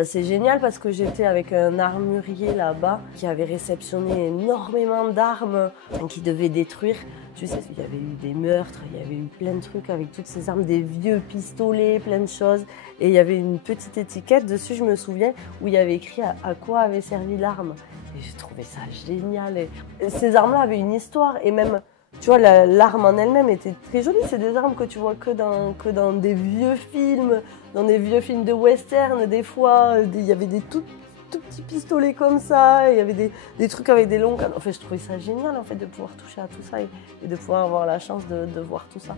C'est génial parce que j'étais avec un armurier là-bas qui avait réceptionné énormément d'armes qu'il devait détruire. Tu sais, il y avait eu des meurtres, il y avait eu plein de trucs avec toutes ces armes, des vieux pistolets, plein de choses. Et il y avait une petite étiquette dessus, je me souviens, où il y avait écrit à quoi avait servi l'arme. Et j'ai trouvé ça génial. Et ces armes-là avaient une histoire et même... Tu vois, l'arme en elle-même était très jolie. C'est des armes que tu vois que dans des vieux films, dans des vieux films de western. Des fois, il y avait des tout petits pistolets comme ça. Il y avait des trucs avec des longs canons. Enfin, je trouvais ça génial en fait de pouvoir toucher à tout ça et de pouvoir avoir la chance de voir tout ça.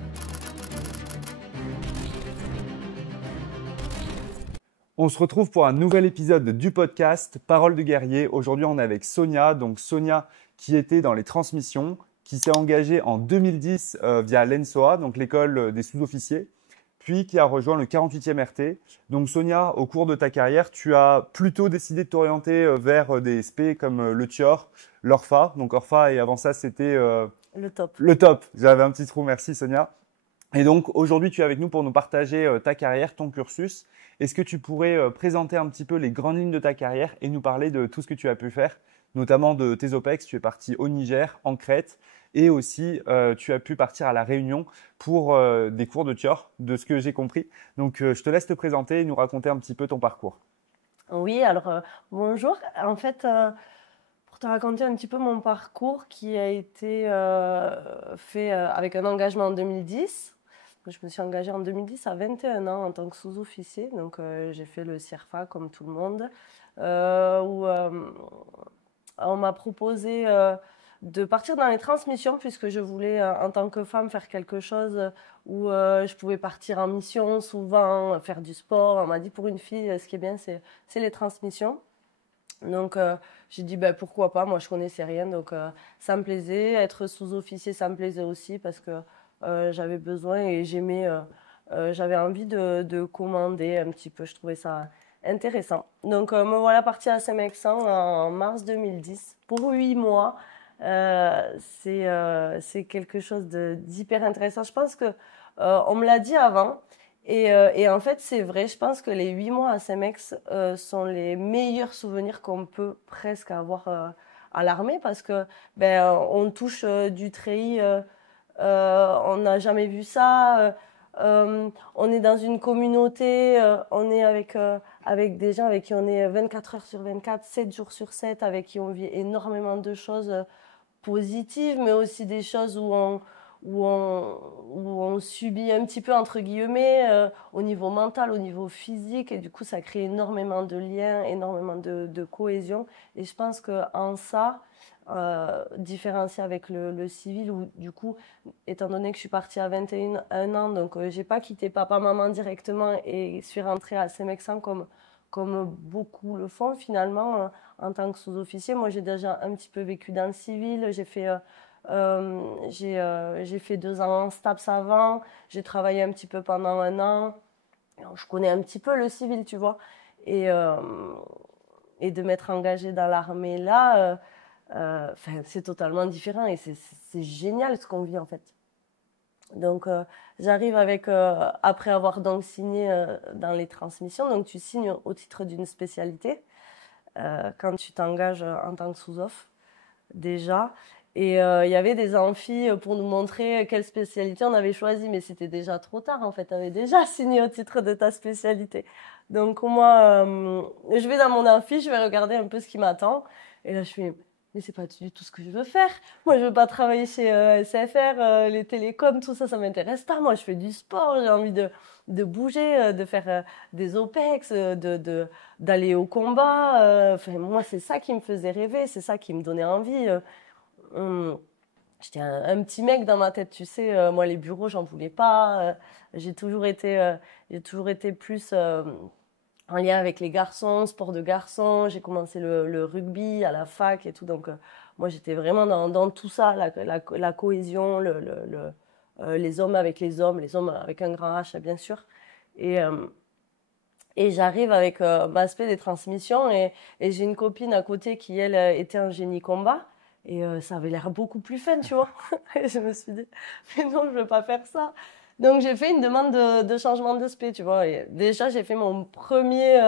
On se retrouve pour un nouvel épisode du podcast Parole de guerrier. Aujourd'hui, on est avec Sonia. Donc Sonia qui était dans les transmissions, qui s'est engagée en 2010 via l'ENSOA, donc l'école des sous-officiers, puis qui a rejoint le 48e RT. Donc Sonia, au cours de ta carrière, tu as plutôt décidé de t'orienter vers des SP comme le TIOR, l'ORFA. Donc ORFA et avant ça, c'était Le top. le top. J'avais un petit trou, merci Sonia. Et donc aujourd'hui, tu es avec nous pour nous partager ta carrière, ton cursus. Est-ce que tu pourrais présenter un petit peu les grandes lignes de ta carrière et nous parler de tout ce que tu as pu faire, notamment de tes OPEX. Tu es parti au Niger, en Crète, et aussi tu as pu partir à La Réunion pour des cours de TIOR, de ce que j'ai compris. Donc je te laisse te présenter et nous raconter un petit peu ton parcours. Oui, alors bonjour. En fait, pour te raconter un petit peu mon parcours qui a été fait avec un engagement en 2010. Je me suis engagée en 2010 à 21 ans en tant que sous-officier. Donc j'ai fait le CIRFA comme tout le monde, où on m'a proposé de partir dans les transmissions puisque je voulais en tant que femme faire quelque chose où je pouvais partir en mission souvent, faire du sport. On m'a dit pour une fille, ce qui est bien, c'est les transmissions. Donc j'ai dit ben, pourquoi pas, moi je connaissais rien, donc ça me plaisait. Être sous-officier, ça me plaisait aussi parce que j'avais besoin et j'avais envie de commander un petit peu, je trouvais ça intéressant. Donc me voilà partie à Saint-Mexan en mars 2010 pour 8 mois. C'est quelque chose d'hyper intéressant. Je pense que on me l'a dit avant. Et en fait, c'est vrai, je pense que les 8 mois à Cemex sont les meilleurs souvenirs qu'on peut presque avoir à l'armée parce que ben, on touche du treillis, on n'a jamais vu ça. On est dans une communauté, on est avec des gens avec qui on est 24 heures sur 24, 7 jours sur 7, avec qui on vit énormément de choses positives, mais aussi des choses où on subit un petit peu, entre guillemets, au niveau mental, au niveau physique, et du coup, ça crée énormément de liens, énormément de cohésion. Et je pense qu'en ça, différencié avec le civil, où du coup, étant donné que je suis partie à 21 ans, donc j'ai pas quitté papa-maman directement et suis rentrée à Saint-Mexan comme beaucoup le font finalement en tant que sous-officier. Moi, j'ai déjà un petit peu vécu dans le civil. J'ai fait 2 ans en STAPS avant. J'ai travaillé un petit peu pendant un an. Je connais un petit peu le civil, tu vois. Et, euh, et de m'être engagée dans l'armée là, c'est totalement différent et c'est génial ce qu'on vit en fait. Donc j'arrive avec après avoir donc signé dans les transmissions, donc tu signes au titre d'une spécialité quand tu t'engages en tant que sous-off déjà. Et il y avait des amphis pour nous montrer quelle spécialité on avait choisi, mais c'était déjà trop tard en fait, tu avais déjà signé au titre de ta spécialité. Donc moi, je vais dans mon amphi, je vais regarder un peu ce qui m'attend, et là je fais, mais c'est pas du tout ce que je veux faire. Moi je veux pas travailler chez SFR, les télécoms, tout ça, ça m'intéresse pas. Moi je fais du sport, j'ai envie de bouger, de faire des OPEX, d'aller au combat. Enfin, moi c'est ça qui me faisait rêver, c'est ça qui me donnait envie. Hum, J'étais un petit mec dans ma tête, tu sais. Moi, les bureaux, j'en voulais pas. J'ai toujours été plus en lien avec les garçons, sport de garçons. J'ai commencé le rugby à la fac et tout. Donc, moi, j'étais vraiment dans tout ça, la cohésion, les hommes avec les hommes avec un grand H, bien sûr. Et, euh, et j'arrive avec l'aspect des transmissions et j'ai une copine à côté qui, elle, était en génie combat. Et ça avait l'air beaucoup plus fun, tu vois. Et je me suis dit, mais non, je veux pas faire ça. Donc, j'ai fait une demande de changement de spé, tu vois. Et déjà, j'ai fait mon premier,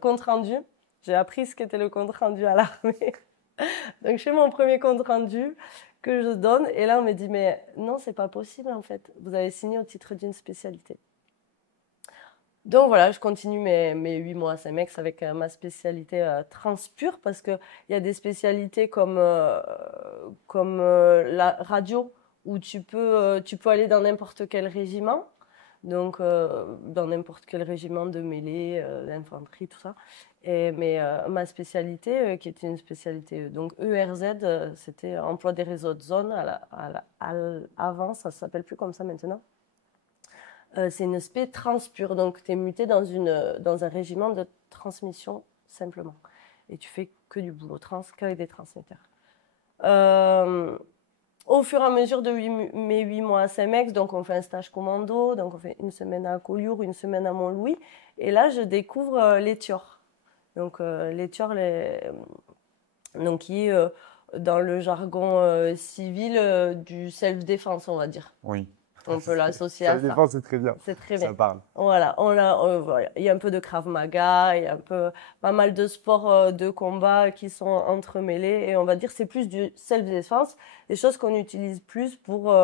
compte rendu. J'ai appris ce qu'était le compte rendu à l'armée. Donc, je fais mon premier compte rendu que je donne. Et là, on me dit, mais non, c'est pas possible, en fait. Vous avez signé au titre d'une spécialité. Donc voilà, je continue mes 8 mois à CEMEX avec ma spécialité transpure parce qu'il y a des spécialités comme la radio où tu peux aller dans n'importe quel régiment. Donc, dans n'importe quel régiment de mêlée, d'infanterie, tout ça. Mais ma spécialité, qui était une spécialité donc ERZ, c'était emploi des réseaux de zone. Avant, ça ne s'appelle plus comme ça maintenant. C'est une spé transpure, donc tu es muté dans un régiment de transmission simplement. Et tu fais que du boulot qu'avec des transmetteurs. Au fur et à mesure de mes 8 mois à CEMEX, donc on fait un stage commando, donc on fait une semaine à Collioure, une semaine à Montlouis, et là je découvre les TIOR. Donc les TIOR, donc, qui est dans le jargon civil du self-défense, on va dire. Oui. On peut l'associer à ça. Self-défense, c'est très bien. C'est très bien. Ça parle. Voilà, voilà. Il y a un peu de Krav Maga, il y a pas mal de sports de combat qui sont entremêlés et on va dire c'est plus du self-défense, des choses qu'on utilise plus pour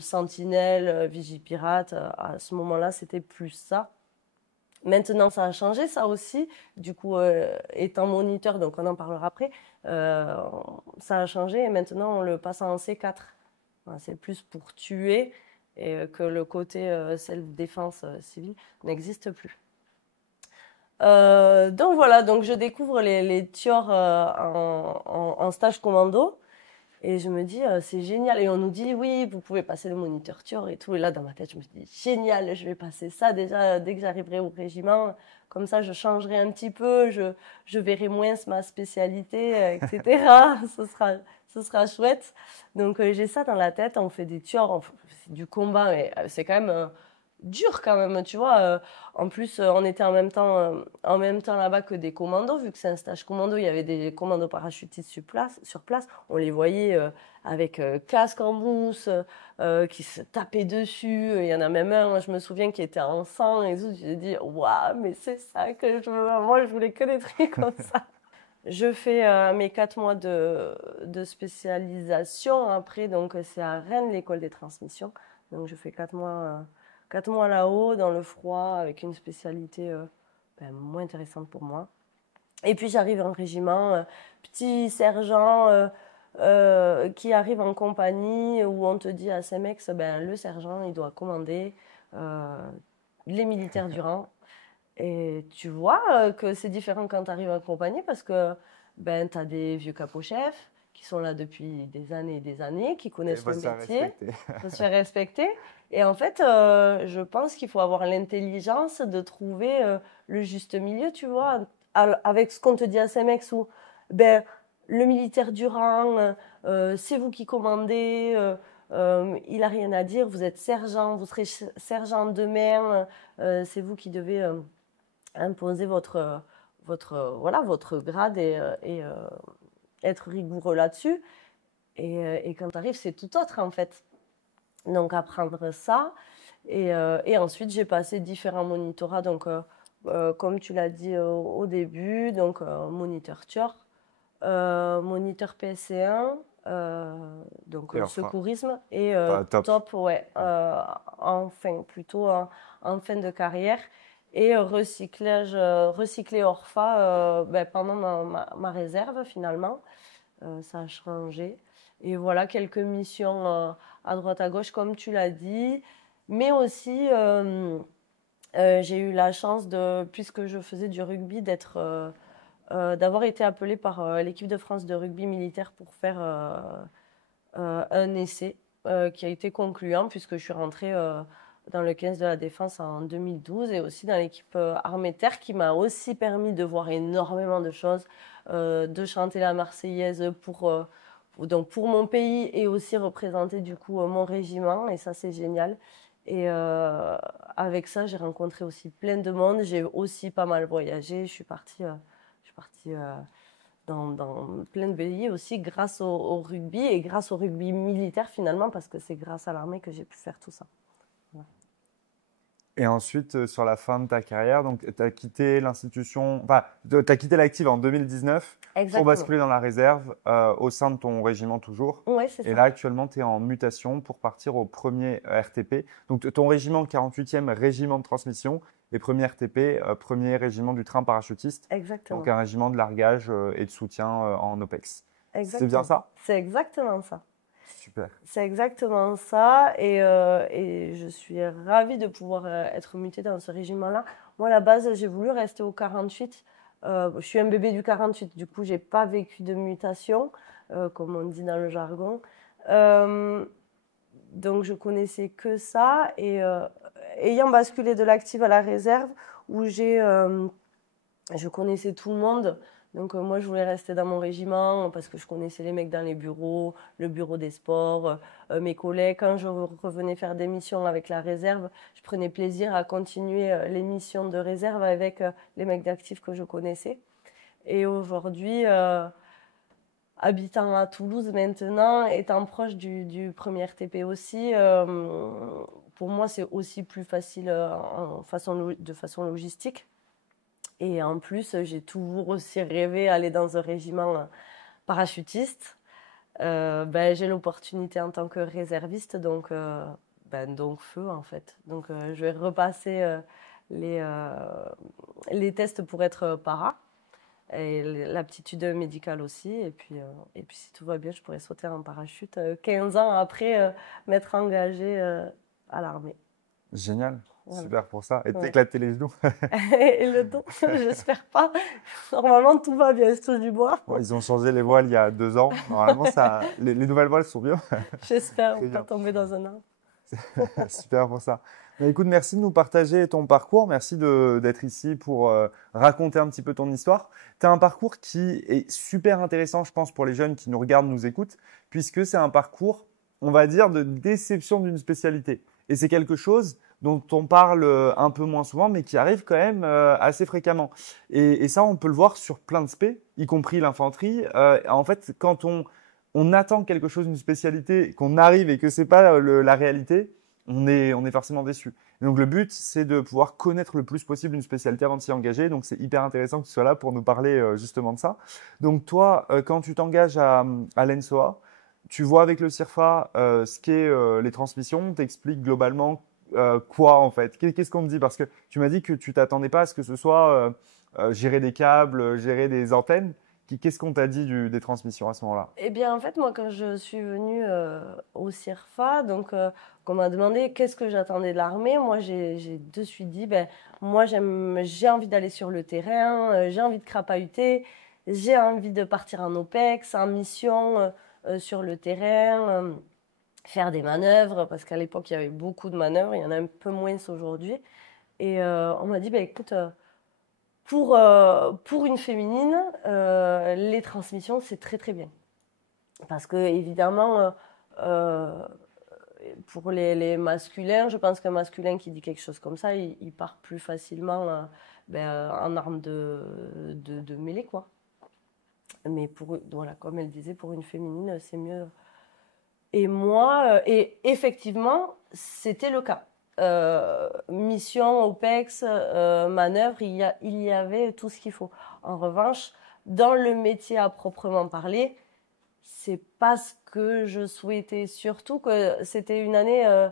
Sentinelle, Vigipirate. À ce moment-là, c'était plus ça. Maintenant, ça a changé, ça aussi. Du coup, étant moniteur, donc on en parlera après, ça a changé et maintenant on le passe en C4. C'est plus pour tuer et que le côté self-défense civile n'existe plus. Donc voilà, donc je découvre les TIOR en stage commando et je me dis c'est génial. Et on nous dit oui, vous pouvez passer le moniteur TIOR et tout. Et là dans ma tête, je me dis génial, je vais passer ça déjà dès que j'arriverai au régiment. Comme ça, je changerai un petit peu, je verrai moins ma spécialité, etc. Ce sera chouette. Donc j'ai ça dans la tête, on fait des TIOR, c'est du combat, mais c'est quand même dur quand même, tu vois. En plus, on était en même temps là-bas que des commandos, vu que c'est un stage commando, il y avait des commandos parachutistes sur place. On les voyait avec casque en mousse, qui se tapaient dessus. Il y en a même un, je me souviens, qui était en sang et tout. J'ai dit, waouh, mais c'est ça que je veux. Moi, je voulais que des trucs comme ça. Je fais mes 4 mois de spécialisation. Après, donc, c'est à Rennes, l'école des transmissions. Donc, je fais 4 mois là-haut, dans le froid, avec une spécialité moins intéressante pour moi. Et puis, j'arrive en régiment, petit sergent qui arrive en compagnie, où on te dit à CEMEX, le sergent, il doit commander les militaires du rang. Et tu vois que c'est différent quand tu arrives en compagnie parce que tu as des vieux capots-chefs qui sont là depuis des années, qui connaissent le métier. Il faut se faire respecter. Et en fait, je pense qu'il faut avoir l'intelligence de trouver le juste milieu, tu vois, avec ce qu'on te dit à CEMEX où le militaire du rang, c'est vous qui commandez, il n'a rien à dire, vous êtes sergent, vous serez sergent demain, c'est vous qui devez imposer votre grade et être rigoureux là-dessus. Et quand tu arrives, c'est tout autre en fait. Donc apprendre ça. Et ensuite, j'ai passé différents monitorats. Donc, comme tu l'as dit au début, donc moniteur TIOR, moniteur PSC1, donc secourisme et top, ouais, plutôt en fin de carrière. Et recycler ORFA pendant ma réserve finalement. Ça a changé. Et voilà, quelques missions à droite à gauche, comme tu l'as dit. Mais aussi, j'ai eu la chance, puisque je faisais du rugby, d'avoir été appelée par l'équipe de France de rugby militaire pour faire un essai qui a été concluant, puisque je suis rentrée dans le 15 de la Défense en 2012 et aussi dans l'équipe armée-terre qui m'a aussi permis de voir énormément de choses, de chanter la Marseillaise pour mon pays et aussi représenter du coup mon régiment et ça c'est génial. Et avec ça j'ai rencontré aussi plein de monde, j'ai aussi pas mal voyagé, je suis partie dans plein de pays aussi grâce au rugby et grâce au rugby militaire finalement, parce que c'est grâce à l'armée que j'ai pu faire tout ça. Voilà. Et ensuite, sur la fin de ta carrière, donc tu as quitté l'institution, enfin, tu as quitté l'active en 2019 pour Exactement. basculer dans la réserve au sein de ton régiment toujours. Ouais, c'est Et ça. là, actuellement, tu es en mutation pour partir au premier RTP. Donc, ton régiment, 48e régiment de transmission, et premier RTP, premier régiment du train parachutiste. Exactement. Donc, un régiment de largage et de soutien en OPEX. Exactement. C'est bien ça? C'est exactement ça. Super. C'est exactement ça et je suis ravie de pouvoir être mutée dans ce régiment-là. Moi, à la base, j'ai voulu rester au 48. Je suis un bébé du 48, du coup, j'ai pas vécu de mutation, comme on dit dans le jargon. Donc, je connaissais que ça et ayant basculé de l'active à la réserve, où je connaissais tout le monde. Donc moi, je voulais rester dans mon régiment parce que je connaissais les mecs dans les bureaux, le bureau des sports, mes collègues. Quand je revenais faire des missions avec la réserve, je prenais plaisir à continuer les missions de réserve avec les mecs d'actifs que je connaissais. Et aujourd'hui, habitant à Toulouse maintenant, étant proche du premier RTP aussi, pour moi, c'est aussi plus facile de façon logistique. Et en plus, j'ai toujours aussi rêvé d'aller dans un régiment parachutiste. J'ai l'opportunité en tant que réserviste, donc feu en fait. Donc je vais repasser les tests pour être para et l'aptitude médicale aussi. Et puis si tout va bien, je pourrais sauter en parachute 15 ans après m'être engagée à l'armée. Génial. Voilà. Super pour ça. Et Ouais. t'éclater les genoux. Et le dos, j'espère pas. Normalement, tout va bien, je touche du bois. Bon, ils ont changé les voiles il y a 2 ans. Normalement, les nouvelles voiles sont bien. J'espère Très pas bien. tomber dans un arbre. Super pour ça. Mais écoute, merci de nous partager ton parcours. Merci d'être ici pour raconter un petit peu ton histoire. Tu as un parcours qui est super intéressant, je pense, pour les jeunes qui nous regardent, nous écoutent, puisque c'est un parcours, on va dire, de déception d'une spécialité. Et c'est quelque chose dont on parle un peu moins souvent, mais qui arrive quand même assez fréquemment. Et ça, on peut le voir sur plein de spé, y compris l'infanterie. En fait, quand on attend quelque chose d'une spécialité, qu'on arrive et que c'est pas la réalité, on est forcément déçu. Et donc le but, c'est de pouvoir connaître le plus possible une spécialité avant de s'y engager. Donc c'est hyper intéressant que tu sois là pour nous parler justement de ça. Donc toi, quand tu t'engages à l'ENSOA, tu vois avec le CIRFA ce qu'est les transmissions, t'expliques globalement quoi en fait. Qu'est-ce qu'on te dit? Parce que tu m'as dit que tu t'attendais pas à ce que ce soit gérer des câbles, gérer des antennes. Qu'est-ce qu'on t'a dit des transmissions à ce moment-là? Eh bien, en fait, moi, quand je suis venue au CIRFA, donc, qu'on m'a demandé qu'est-ce que j'attendais de l'armée, moi, j'ai de suite dit, moi, j'ai envie d'aller sur le terrain, j'ai envie de crapahuter, j'ai envie de partir en OPEX, en mission sur le terrain, faire des manœuvres, parce qu'à l'époque, il y avait beaucoup de manœuvres, il y en a un peu moins aujourd'hui. Et on m'a dit, écoute, pour une féminine, les transmissions, c'est très très bien. Parce que évidemment, pour les masculins, je pense qu'un masculin qui dit quelque chose comme ça, il part plus facilement en arme de mêlée, quoi. Mais voilà, comme elle disait, pour une féminine, c'est mieux. Et moi, et effectivement, c'était le cas. Mission, OPEX, manœuvre, il y avait tout ce qu'il faut. En revanche, dans le métier à proprement parler, c'est pas ce que je souhaitais. Surtout que c'était une année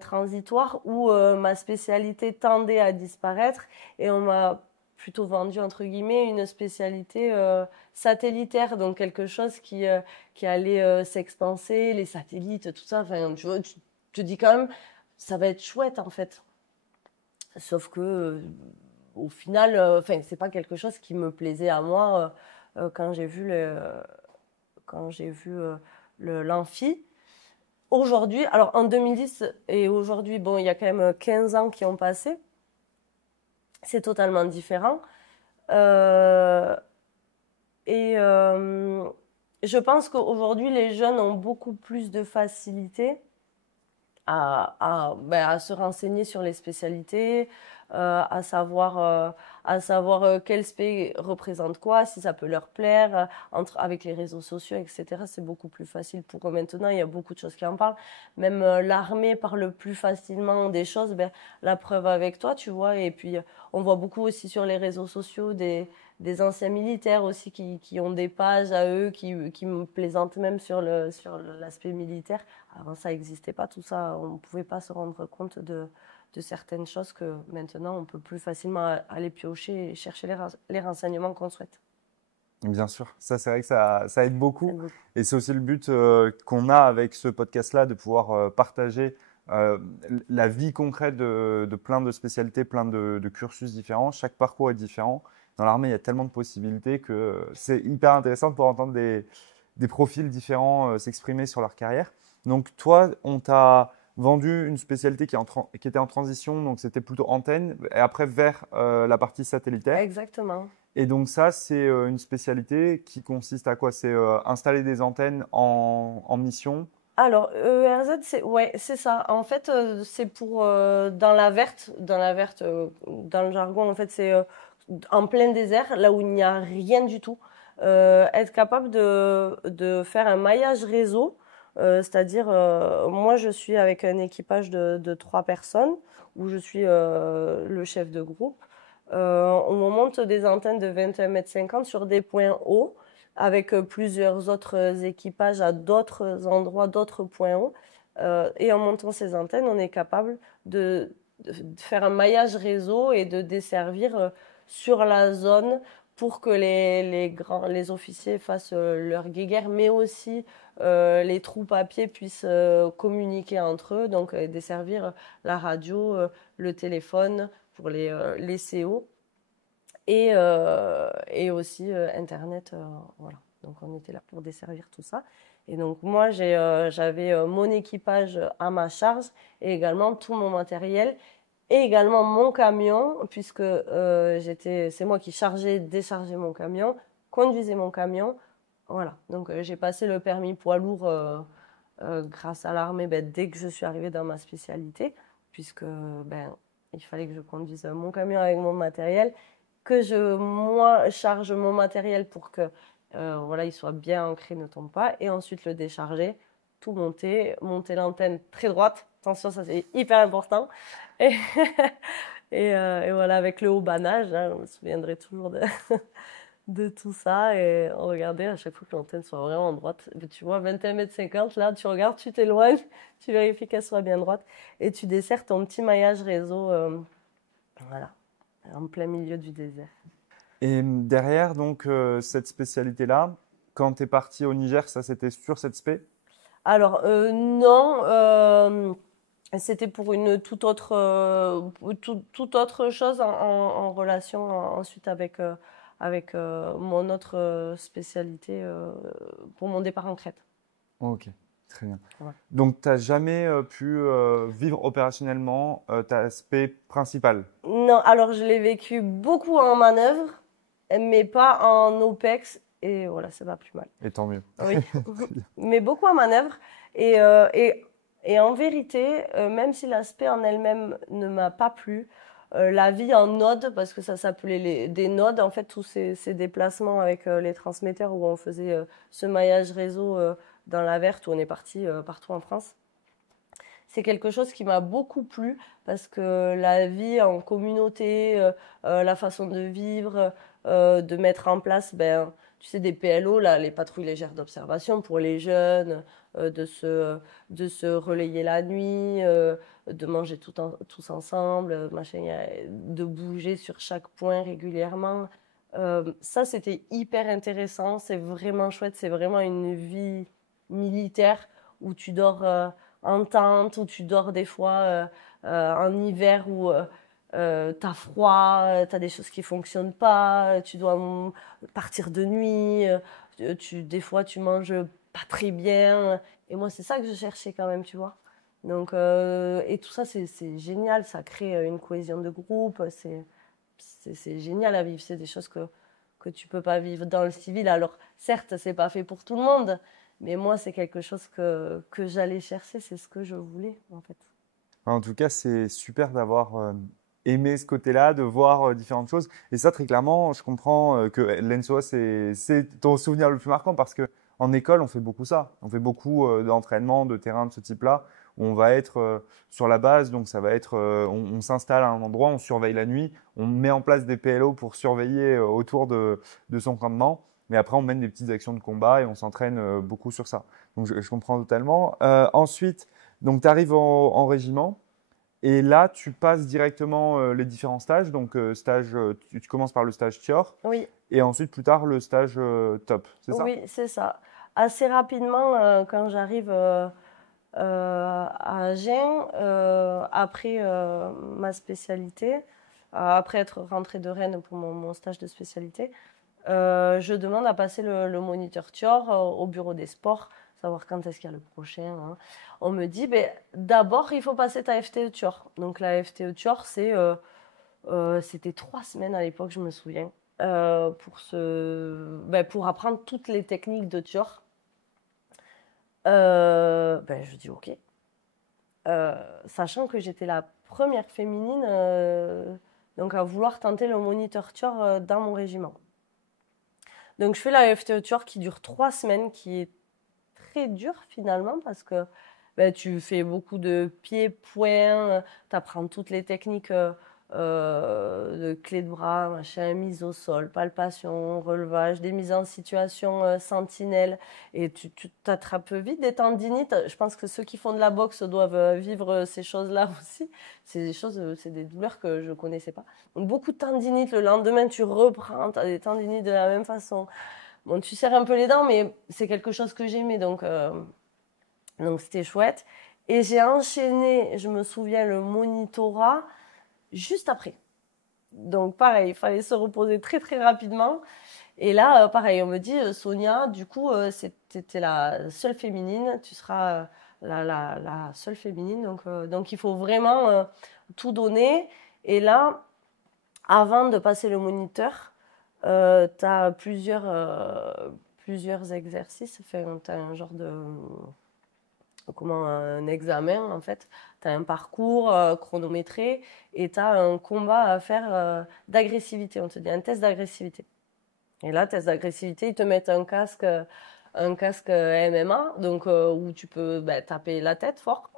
transitoire où ma spécialité tendait à disparaître et on m'a plutôt vendu entre guillemets une spécialité satellitaire, donc quelque chose qui allait s'expanser, les satellites, tout ça. Enfin, tu te dis quand même, ça va être chouette en fait. Sauf que au final, c'est pas quelque chose qui me plaisait à moi quand j'ai vu l'amphi. Aujourd'hui, alors en 2010 et aujourd'hui, bon, il y a quand même 15 ans qui ont passé. C'est totalement différent. Je pense qu'aujourd'hui, les jeunes ont beaucoup plus de facilité à se renseigner sur les spécialités, à savoir quel spé représente quoi, si ça peut leur plaire, avec les réseaux sociaux, etc. C'est beaucoup plus facile pour eux maintenant, il y a beaucoup de choses qui en parlent. Même l'armée parle plus facilement des choses, ben, la preuve avec toi, tu vois. Et puis, on voit beaucoup aussi sur les réseaux sociaux des anciens militaires aussi qui ont des pages à eux, qui me plaisantent même sur l'aspect militaire. Avant, ça n'existait pas, tout ça. On ne pouvait pas se rendre compte de certaines choses que maintenant, on peut plus facilement aller piocher et chercher les renseignements qu'on souhaite. Bien sûr, ça c'est vrai que ça aide beaucoup. Et c'est aussi le but qu'on a avec ce podcast-là, de pouvoir partager la vie concrète de plein de spécialités, plein de cursus différents. Chaque parcours est différent. Dans l'armée, il y a tellement de possibilités que c'est hyper intéressant pour entendre des profils différents s'exprimer sur leur carrière. Donc toi, on t'a vendu une spécialité qui était en transition, donc c'était plutôt antenne, et après vers la partie satellitaire. Exactement. Et donc ça, c'est une spécialité qui consiste à quoi? C'est installer des antennes en mission. Alors, ERZ, c'est ça. En fait, c'est pour dans la verte, dans le jargon, en fait, c'est en plein désert, là où il n'y a rien du tout. Être capable de faire un maillage réseau, c'est-à-dire, moi, je suis avec un équipage de 3 personnes, où je suis le chef de groupe. On monte des antennes de 21,50 m sur des points hauts, avec plusieurs autres équipages à d'autres endroits, d'autres points hauts. Et en montant ces antennes, on est capable de faire un maillage réseau et de desservir sur la zone pour que les officiers fassent leur guéguerre, mais aussi les troupes à pied puissent communiquer entre eux, donc desservir la radio, le téléphone pour les CO et aussi Internet. Voilà. Donc on était là pour desservir tout ça. Et donc moi, j'avais mon équipage à ma charge et également tout mon matériel et également mon camion, puisque c'est moi qui chargeais, déchargeais mon camion, conduisais mon camion. Voilà. Donc j'ai passé le permis poids lourd grâce à l'armée dès que je suis arrivée dans ma spécialité, puisque il fallait que je conduise mon camion avec mon matériel, que moi charge mon matériel pour que voilà, il soit bien ancré, ne tombe pas, et ensuite le décharger, tout monter l'antenne très droite. Attention, ça c'est hyper important. Et, et voilà, avec le haut banage, hein, je me souviendrai toujours de tout ça. Et on regardait à chaque fois que l'antenne soit vraiment droite. Tu vois, 21,50 m, là, tu regardes, tu t'éloignes, tu vérifies qu'elle soit bien droite. Et tu desserres ton petit maillage réseau, voilà, en plein milieu du désert. Et derrière, donc, cette spécialité-là, quand tu es parti au Niger, ça c'était sur cette spé? Alors, non. C'était pour une toute autre chose en relation ensuite avec mon autre spécialité pour mon départ en Crète. Ok, très bien. Ouais. Donc, tu n'as jamais pu vivre opérationnellement ta aspect principal? Non, alors je l'ai vécu beaucoup en manœuvre, mais pas en OPEX. Et voilà, ça va plus mal. Et tant mieux. Oui, mais beaucoup en manœuvre. Et en vérité, même si l'aspect en elle-même ne m'a pas plu, la vie en node, parce que ça s'appelait des nodes, en fait, tous ces déplacements avec les transmetteurs où on faisait ce maillage réseau dans la verte, où on est parti partout en France, c'est quelque chose qui m'a beaucoup plu, parce que la vie en communauté, la façon de vivre, de mettre en place, tu sais, des PLO, là, les patrouilles légères d'observation pour les jeunes, de se relayer la nuit, de manger tous ensemble, machin, de bouger sur chaque point régulièrement. Ça, c'était hyper intéressant, c'est vraiment chouette, c'est vraiment une vie militaire où tu dors en tente, où tu dors des fois en hiver où t'as froid, t'as des choses qui fonctionnent pas, tu dois partir de nuit, des fois tu manges pas très bien. Et moi, c'est ça que je cherchais quand même, tu vois. Donc, et tout ça, c'est génial, ça crée une cohésion de groupe, c'est génial à vivre, c'est des choses que tu peux pas vivre dans le civil. Alors, certes, c'est pas fait pour tout le monde, mais moi, c'est quelque chose que j'allais chercher, c'est ce que je voulais, en fait. En tout cas, c'est super d'avoir aimer ce côté-là, de voir différentes choses. Et ça, très clairement, je comprends que l'ENSOA, c'est ton souvenir le plus marquant parce que en école, on fait beaucoup ça. On fait beaucoup d'entraînement, de terrain de ce type-là, où on va être sur la base. Donc, ça va être, on s'installe à un endroit, on surveille la nuit, on met en place des PLO pour surveiller autour de son campement. Mais après, on mène des petites actions de combat et on s'entraîne beaucoup sur ça. Donc, je comprends totalement. Ensuite, donc, tu arrives en régiment. Et là, tu passes directement les différents stages. Donc, tu commences par le stage TIOR Oui, et ensuite, plus tard, le stage TOP. C'est ça? oui, c'est ça. Assez rapidement, quand j'arrive à Agen, après ma spécialité, après être rentrée de Rennes pour mon stage de spécialité, je demande à passer le moniteur TIOR au bureau des sports, savoir quand est-ce qu'il y a le prochain. Hein. On me dit, ben, d'abord, il faut passer ta FTE TIOR. Donc la FTE TIOR, c'était 3 semaines à l'époque, je me souviens, pour apprendre toutes les techniques de TIOR. Je dis OK. Sachant que j'étais la première féminine donc à vouloir tenter le moniteur TIOR dans mon régiment. Donc je fais la FTE TIOR qui dure 3 semaines, qui est très dure finalement parce que tu fais beaucoup de pieds-poings, tu apprends toutes les techniques de clé de bras, machin, mise au sol, palpation, relevage, des mises en situation sentinelle. Et tu t'attrapes vite des tendinites. Je pense que ceux qui font de la boxe doivent vivre ces choses-là aussi. C'est des douleurs que je ne connaissais pas. Donc beaucoup de tendinites. Le lendemain, tu reprends, tu as des tendinites de la même façon. Bon, tu serres un peu les dents, mais c'est quelque chose que j'aimais. Donc c'était chouette. Et j'ai enchaîné, je me souviens, le monitorat juste après. Donc pareil, il fallait se reposer très très rapidement. Et là, pareil, on me dit, Sonia, du coup, c'était la seule féminine, tu seras la seule féminine. Donc il faut vraiment tout donner. Et là, avant de passer le moniteur, tu as plusieurs exercices. Enfin, tu as un genre de... Comment un examen en fait. Tu as un parcours chronométré et tu as un combat à faire d'agressivité. On te dit un test d'agressivité. Et là, test d'agressivité, ils te mettent un casque MMA, donc où tu peux taper la tête fort.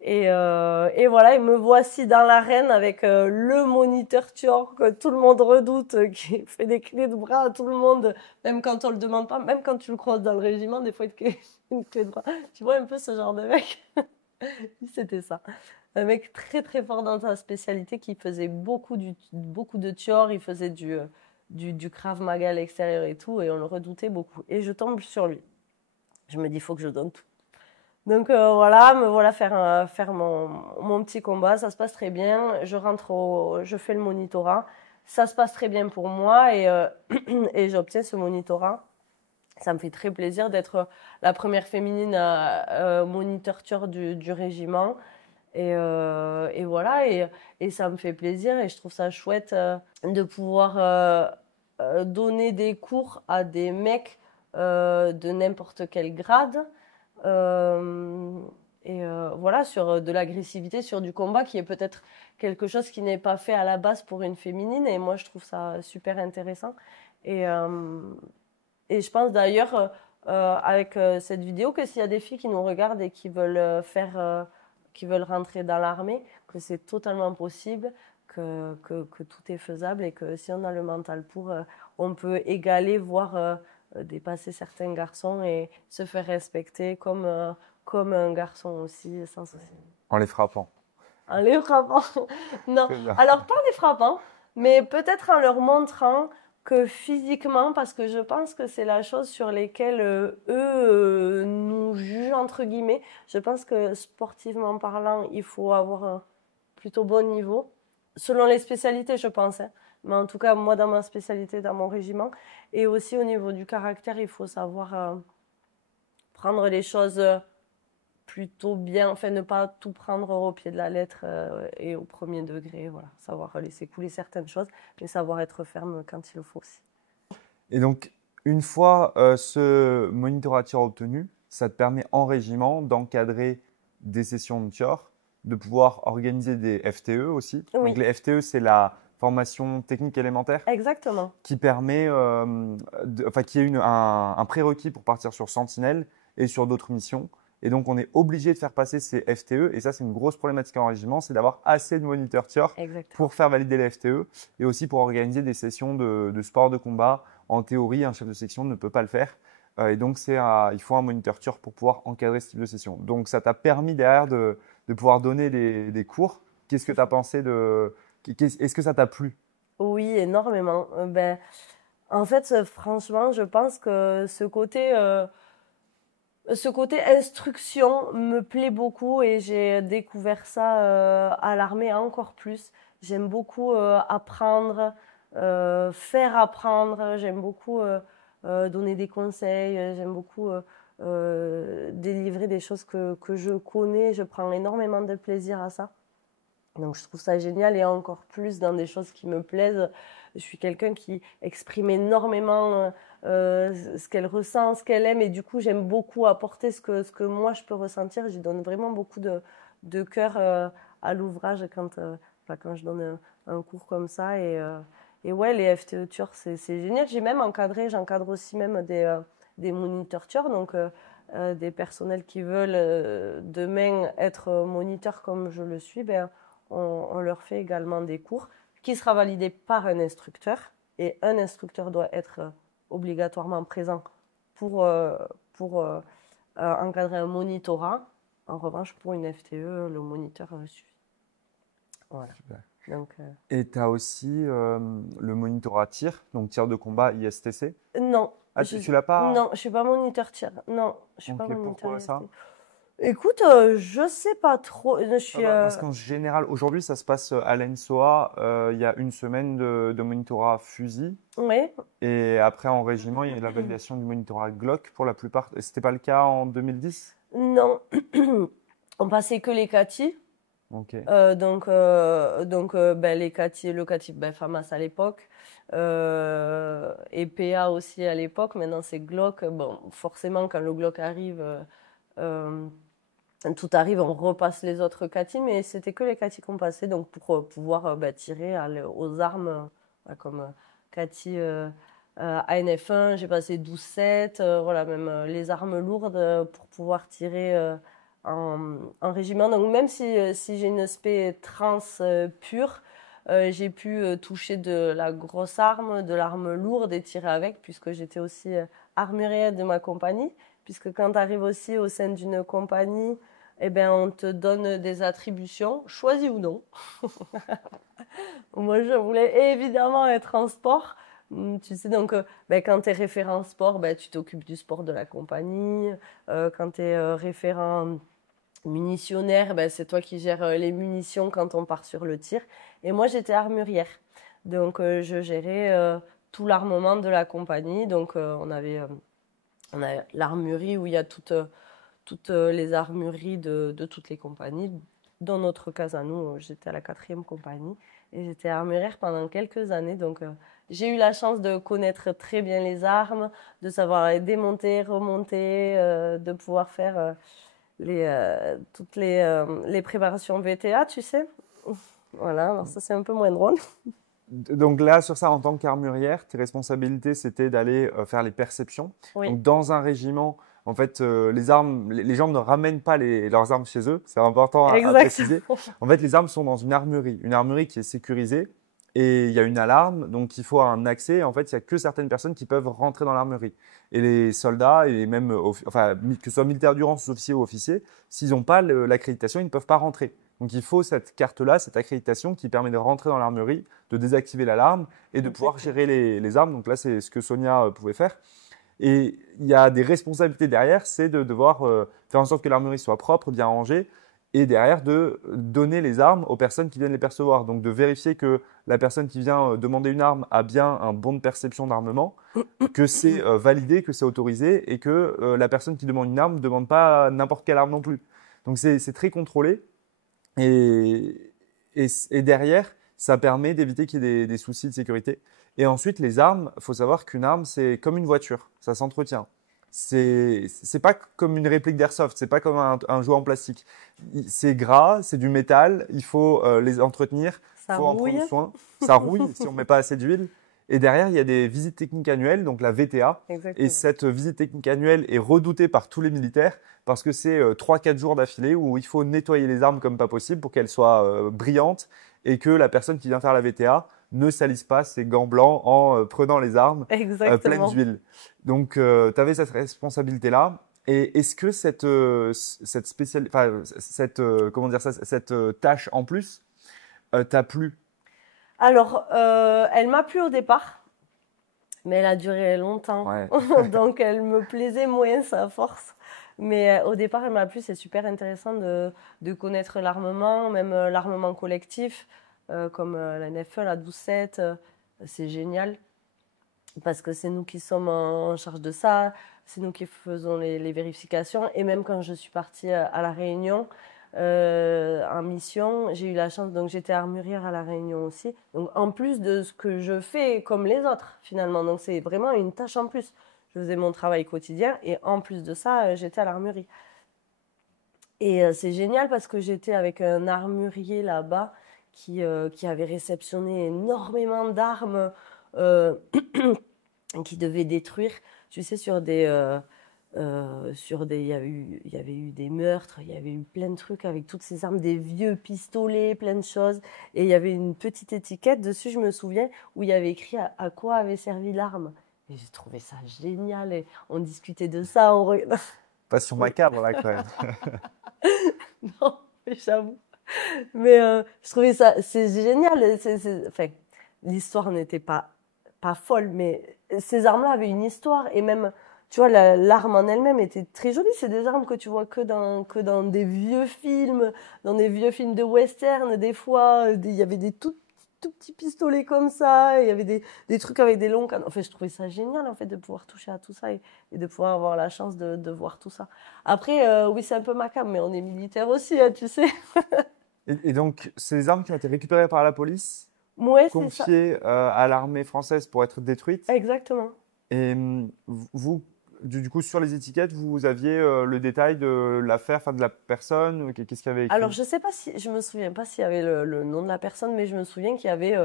Et voilà, et me voici dans l'arène avec le moniteur TIOR que tout le monde redoute, qui fait des clés de bras à tout le monde, même quand on le demande pas, même quand tu le croises dans le régiment, des fois il te fait une clé de bras. Tu vois un peu ce genre de mec? C'était ça. Un mec très très fort dans sa spécialité qui faisait beaucoup de TIOR, il faisait du Krav Maga à l'extérieur et tout, et on le redoutait beaucoup. Et je tombe sur lui. Je me dis, il faut que je donne tout. Donc voilà, me voilà faire mon petit combat, ça se passe très bien. Je fais le monitorat, ça se passe très bien pour moi et j'obtiens ce monitorat. Ça me fait très plaisir d'être la première féminine moniteur TIOR du régiment. Et voilà, et ça me fait plaisir et je trouve ça chouette de pouvoir donner des cours à des mecs de n'importe quel grade. Voilà, sur de l'agressivité, sur du combat qui est peut-être quelque chose qui n'est pas fait à la base pour une féminine. Et moi, je trouve ça super intéressant. Et, euh, et je pense d'ailleurs, avec cette vidéo, que s'il y a des filles qui nous regardent et qui veulent qui veulent rentrer dans l'armée, que c'est totalement possible, que tout est faisable et que si on a le mental pour, on peut égaler, voire dépasser certains garçons et se faire respecter comme un garçon aussi, sans souci. En les frappant. En les frappant. Non, alors pas en les frappant, mais peut-être en leur montrant que physiquement, parce que je pense que c'est la chose sur laquelle eux nous jugent, entre guillemets. Je pense que sportivement parlant, il faut avoir un plutôt bon niveau. Selon les spécialités, je pense. Hein. Mais en tout cas, moi, dans ma spécialité, dans mon régiment. Et aussi au niveau du caractère, il faut savoir prendre les choses plutôt bien. Enfin, ne pas tout prendre au pied de la lettre et au premier degré. Voilà. Savoir laisser couler certaines choses, mais savoir être ferme quand il le faut aussi. Et donc, une fois ce monitorat TIOR obtenu, ça te permet en régiment d'encadrer des sessions de TIOR de pouvoir organiser des FTE aussi. Oui. Donc les FTE, c'est la formation technique élémentaire Exactement. qui permet, qui est un prérequis pour partir sur Sentinelle et sur d'autres missions. Et donc, on est obligé de faire passer ces FTE. Et ça, c'est une grosse problématique en régiment, c'est d'avoir assez de moniteurs tiers pour faire valider les FTE et aussi pour organiser des sessions de sport de combat. En théorie, un chef de section ne peut pas le faire. Et donc, il faut un moniteur tiers pour pouvoir encadrer ce type de session. Donc, ça t'a permis derrière de pouvoir donner des cours. Qu'est-ce que tu as pensé est-ce que ça t'a plu? Oui, énormément. En fait, franchement, je pense que ce côté instruction me plaît beaucoup et j'ai découvert ça à l'armée encore plus. J'aime beaucoup apprendre, faire apprendre. J'aime beaucoup donner des conseils. J'aime beaucoup délivrer des choses que je connais. Je prends énormément de plaisir à ça. Donc je trouve ça génial et encore plus dans des choses qui me plaisent. Je suis quelqu'un qui exprime énormément ce qu'elle ressent, ce qu'elle aime et du coup j'aime beaucoup apporter ce que moi je peux ressentir. J'y donne vraiment beaucoup de cœur à l'ouvrage quand je donne un cours comme ça et ouais, les FTE Turcs c'est génial. J'encadre aussi même des moniteurs Turcs, donc des personnels qui veulent demain être moniteurs comme je le suis, on leur fait également des cours qui sera validé par un instructeur et un instructeur doit être obligatoirement présent pour encadrer un monitorat. En revanche, pour une FTE, le moniteur suffit. Voilà. Donc, Et tu as aussi le monitorat tir, donc tir de combat ISTC. Non. Tu l'as pas? Non, je suis pas moniteur tir. Non, je suis pas moniteur. Pourquoi ça? Écoute, je sais pas trop. Parce qu'en général, aujourd'hui, ça se passe à l'ENSOA. Il y a une semaine de monitorat fusil. Oui. Et après, en régiment, il y a la validation du monitorat Glock pour la plupart. Et c'était pas le cas en 2010? Non. On passait que les CATI. Ok. Donc les CATI, le CATI FAMAS à l'époque. Et PA aussi à l'époque. Maintenant, c'est Glock. Bon, forcément, quand le Glock arrive... tout arrive, on repasse les autres CATI, mais c'était que les CATI qu'on passait, donc pour pouvoir tirer aux armes, comme CATI ANF1, j'ai passé 12-7, voilà, même les armes lourdes pour pouvoir tirer en régiment. Donc même si j'ai une spé trans pure, j'ai pu toucher de la grosse arme, de l'arme lourde et tirer avec, puisque j'étais aussi armurière de ma compagnie. Puisque quand tu arrives aussi au sein d'une compagnie, on te donne des attributions, choisies ou non. Moi, je voulais évidemment être en sport. Tu sais, donc, quand tu es référent sport, tu t'occupes du sport de la compagnie. Quand tu es référent munitionnaire, c'est toi qui gères les munitions quand on part sur le tir. Et moi, j'étais armurière. Donc, je gérais tout l'armement de la compagnie. Donc, on a l'armurerie où il y a toutes les armureries de toutes les compagnies. Dans notre cas à nous, j'étais à la 4e compagnie et j'étais armurière pendant quelques années. Donc, j'ai eu la chance de connaître très bien les armes, de savoir les démonter, remonter, de pouvoir faire toutes les préparations VTA, tu sais. Voilà, alors ça, c'est un peu moins drôle. Donc là, sur ça, en tant qu'armurière, tes responsabilités, c'était d'aller faire les perceptions. Oui. Donc dans un régiment, en fait, les gens ne ramènent pas leurs armes chez eux. C'est important à préciser. En fait, les armes sont dans une armurerie qui est sécurisée et il y a une alarme, donc il faut un accès. En fait, il y a que certaines personnes qui peuvent rentrer dans l'armurerie. Et les soldats et même, que ce soit militaires du rang, sous-officiers ou officiers, s'ils n'ont pas l'accréditation, ils ne peuvent pas rentrer. Donc, il faut cette carte-là, cette accréditation qui permet de rentrer dans l'armurerie, de désactiver l'alarme et de pouvoir gérer les armes. Donc là, c'est ce que Sonia pouvait faire. Et il y a des responsabilités derrière, c'est de devoir faire en sorte que l'armurerie soit propre, bien rangée et derrière de donner les armes aux personnes qui viennent les percevoir. Donc, de vérifier que la personne qui vient demander une arme a bien un bon de perception d'armement, que c'est validé, que c'est autorisé et que la personne qui demande une arme ne demande pas n'importe quelle arme non plus. Donc, c'est très contrôlé. Et derrière, ça permet d'éviter qu'il y ait des soucis de sécurité. Et ensuite, les armes, il faut savoir qu'une arme, c'est comme une voiture, ça s'entretient. c'est pas comme une réplique d'airsoft, c'est pas comme un jouet en plastique. C'est gras, c'est du métal, il faut les entretenir, il Ça faut en rouille. prendre soin. Ça rouille si on met pas assez d'huile. Et derrière, il y a des visites techniques annuelles, donc la VTA. Exactement. Et cette visite technique annuelle est redoutée par tous les militaires parce que c'est 3-4 jours d'affilée où il faut nettoyer les armes comme pas possible pour qu'elles soient brillantes et que la personne qui vient faire la VTA ne salisse pas ses gants blancs en prenant les armes pleines Exactement. d'huile. Donc, tu avais cette responsabilité-là. Et est-ce que cette tâche en plus t'a plu? Alors, elle m'a plu au départ, mais elle a duré longtemps. Ouais. Donc, elle me plaisait moins, à force. Mais au départ, elle m'a plu. C'est super intéressant de connaître l'armement, même l'armement collectif, comme la NFE, la 12-7. C'est génial parce que c'est nous qui sommes en charge de ça. C'est nous qui faisons les vérifications. Et même quand je suis partie à La Réunion, en mission, j'ai eu la chance, donc j'étais armurière à La Réunion aussi. Donc en plus de ce que je fais comme les autres finalement, donc c'est vraiment une tâche en plus. Je faisais mon travail quotidien et en plus de ça, j'étais à l'armurerie. Et c'est génial parce que j'étais avec un armurier là-bas qui avait réceptionné énormément d'armes euh, qui devait détruire, tu sais, il y avait eu des meurtres, il y avait eu plein de trucs avec toutes ces armes, des vieux pistolets, plein de choses. Et il y avait une petite étiquette dessus, je me souviens, où il y avait écrit à quoi avait servi l'arme. Et j'ai trouvé ça génial. Et on discutait de ça. Passion macabre là quand même. Non, mais j'avoue. Mais je trouvais ça, c'est génial. Enfin, l'histoire n'était pas folle, mais ces armes-là avaient une histoire et même, tu vois, l'arme en elle-même était très jolie. C'est des armes que tu vois que dans des vieux films, dans des vieux films de western. Des fois, il y avait des tout petits pistolets comme ça, il y avait des trucs avec des longs canons. Enfin, je trouvais ça génial en fait de pouvoir toucher à tout ça et de pouvoir avoir la chance de voir tout ça. Après, oui, c'est un peu macabre, mais on est militaire aussi, hein, tu sais. Et donc, ces armes qui ont été récupérées par la police, Ouais, c'est ça. confiées à l'armée française pour être détruites. Exactement. Et vous, du coup, sur les étiquettes, vous aviez le détail de l'affaire, enfin de la personne, qu'est-ce qu'il y avait écrit? Alors, je me souviens pas s'il y avait le nom de la personne, mais je me souviens qu'il y avait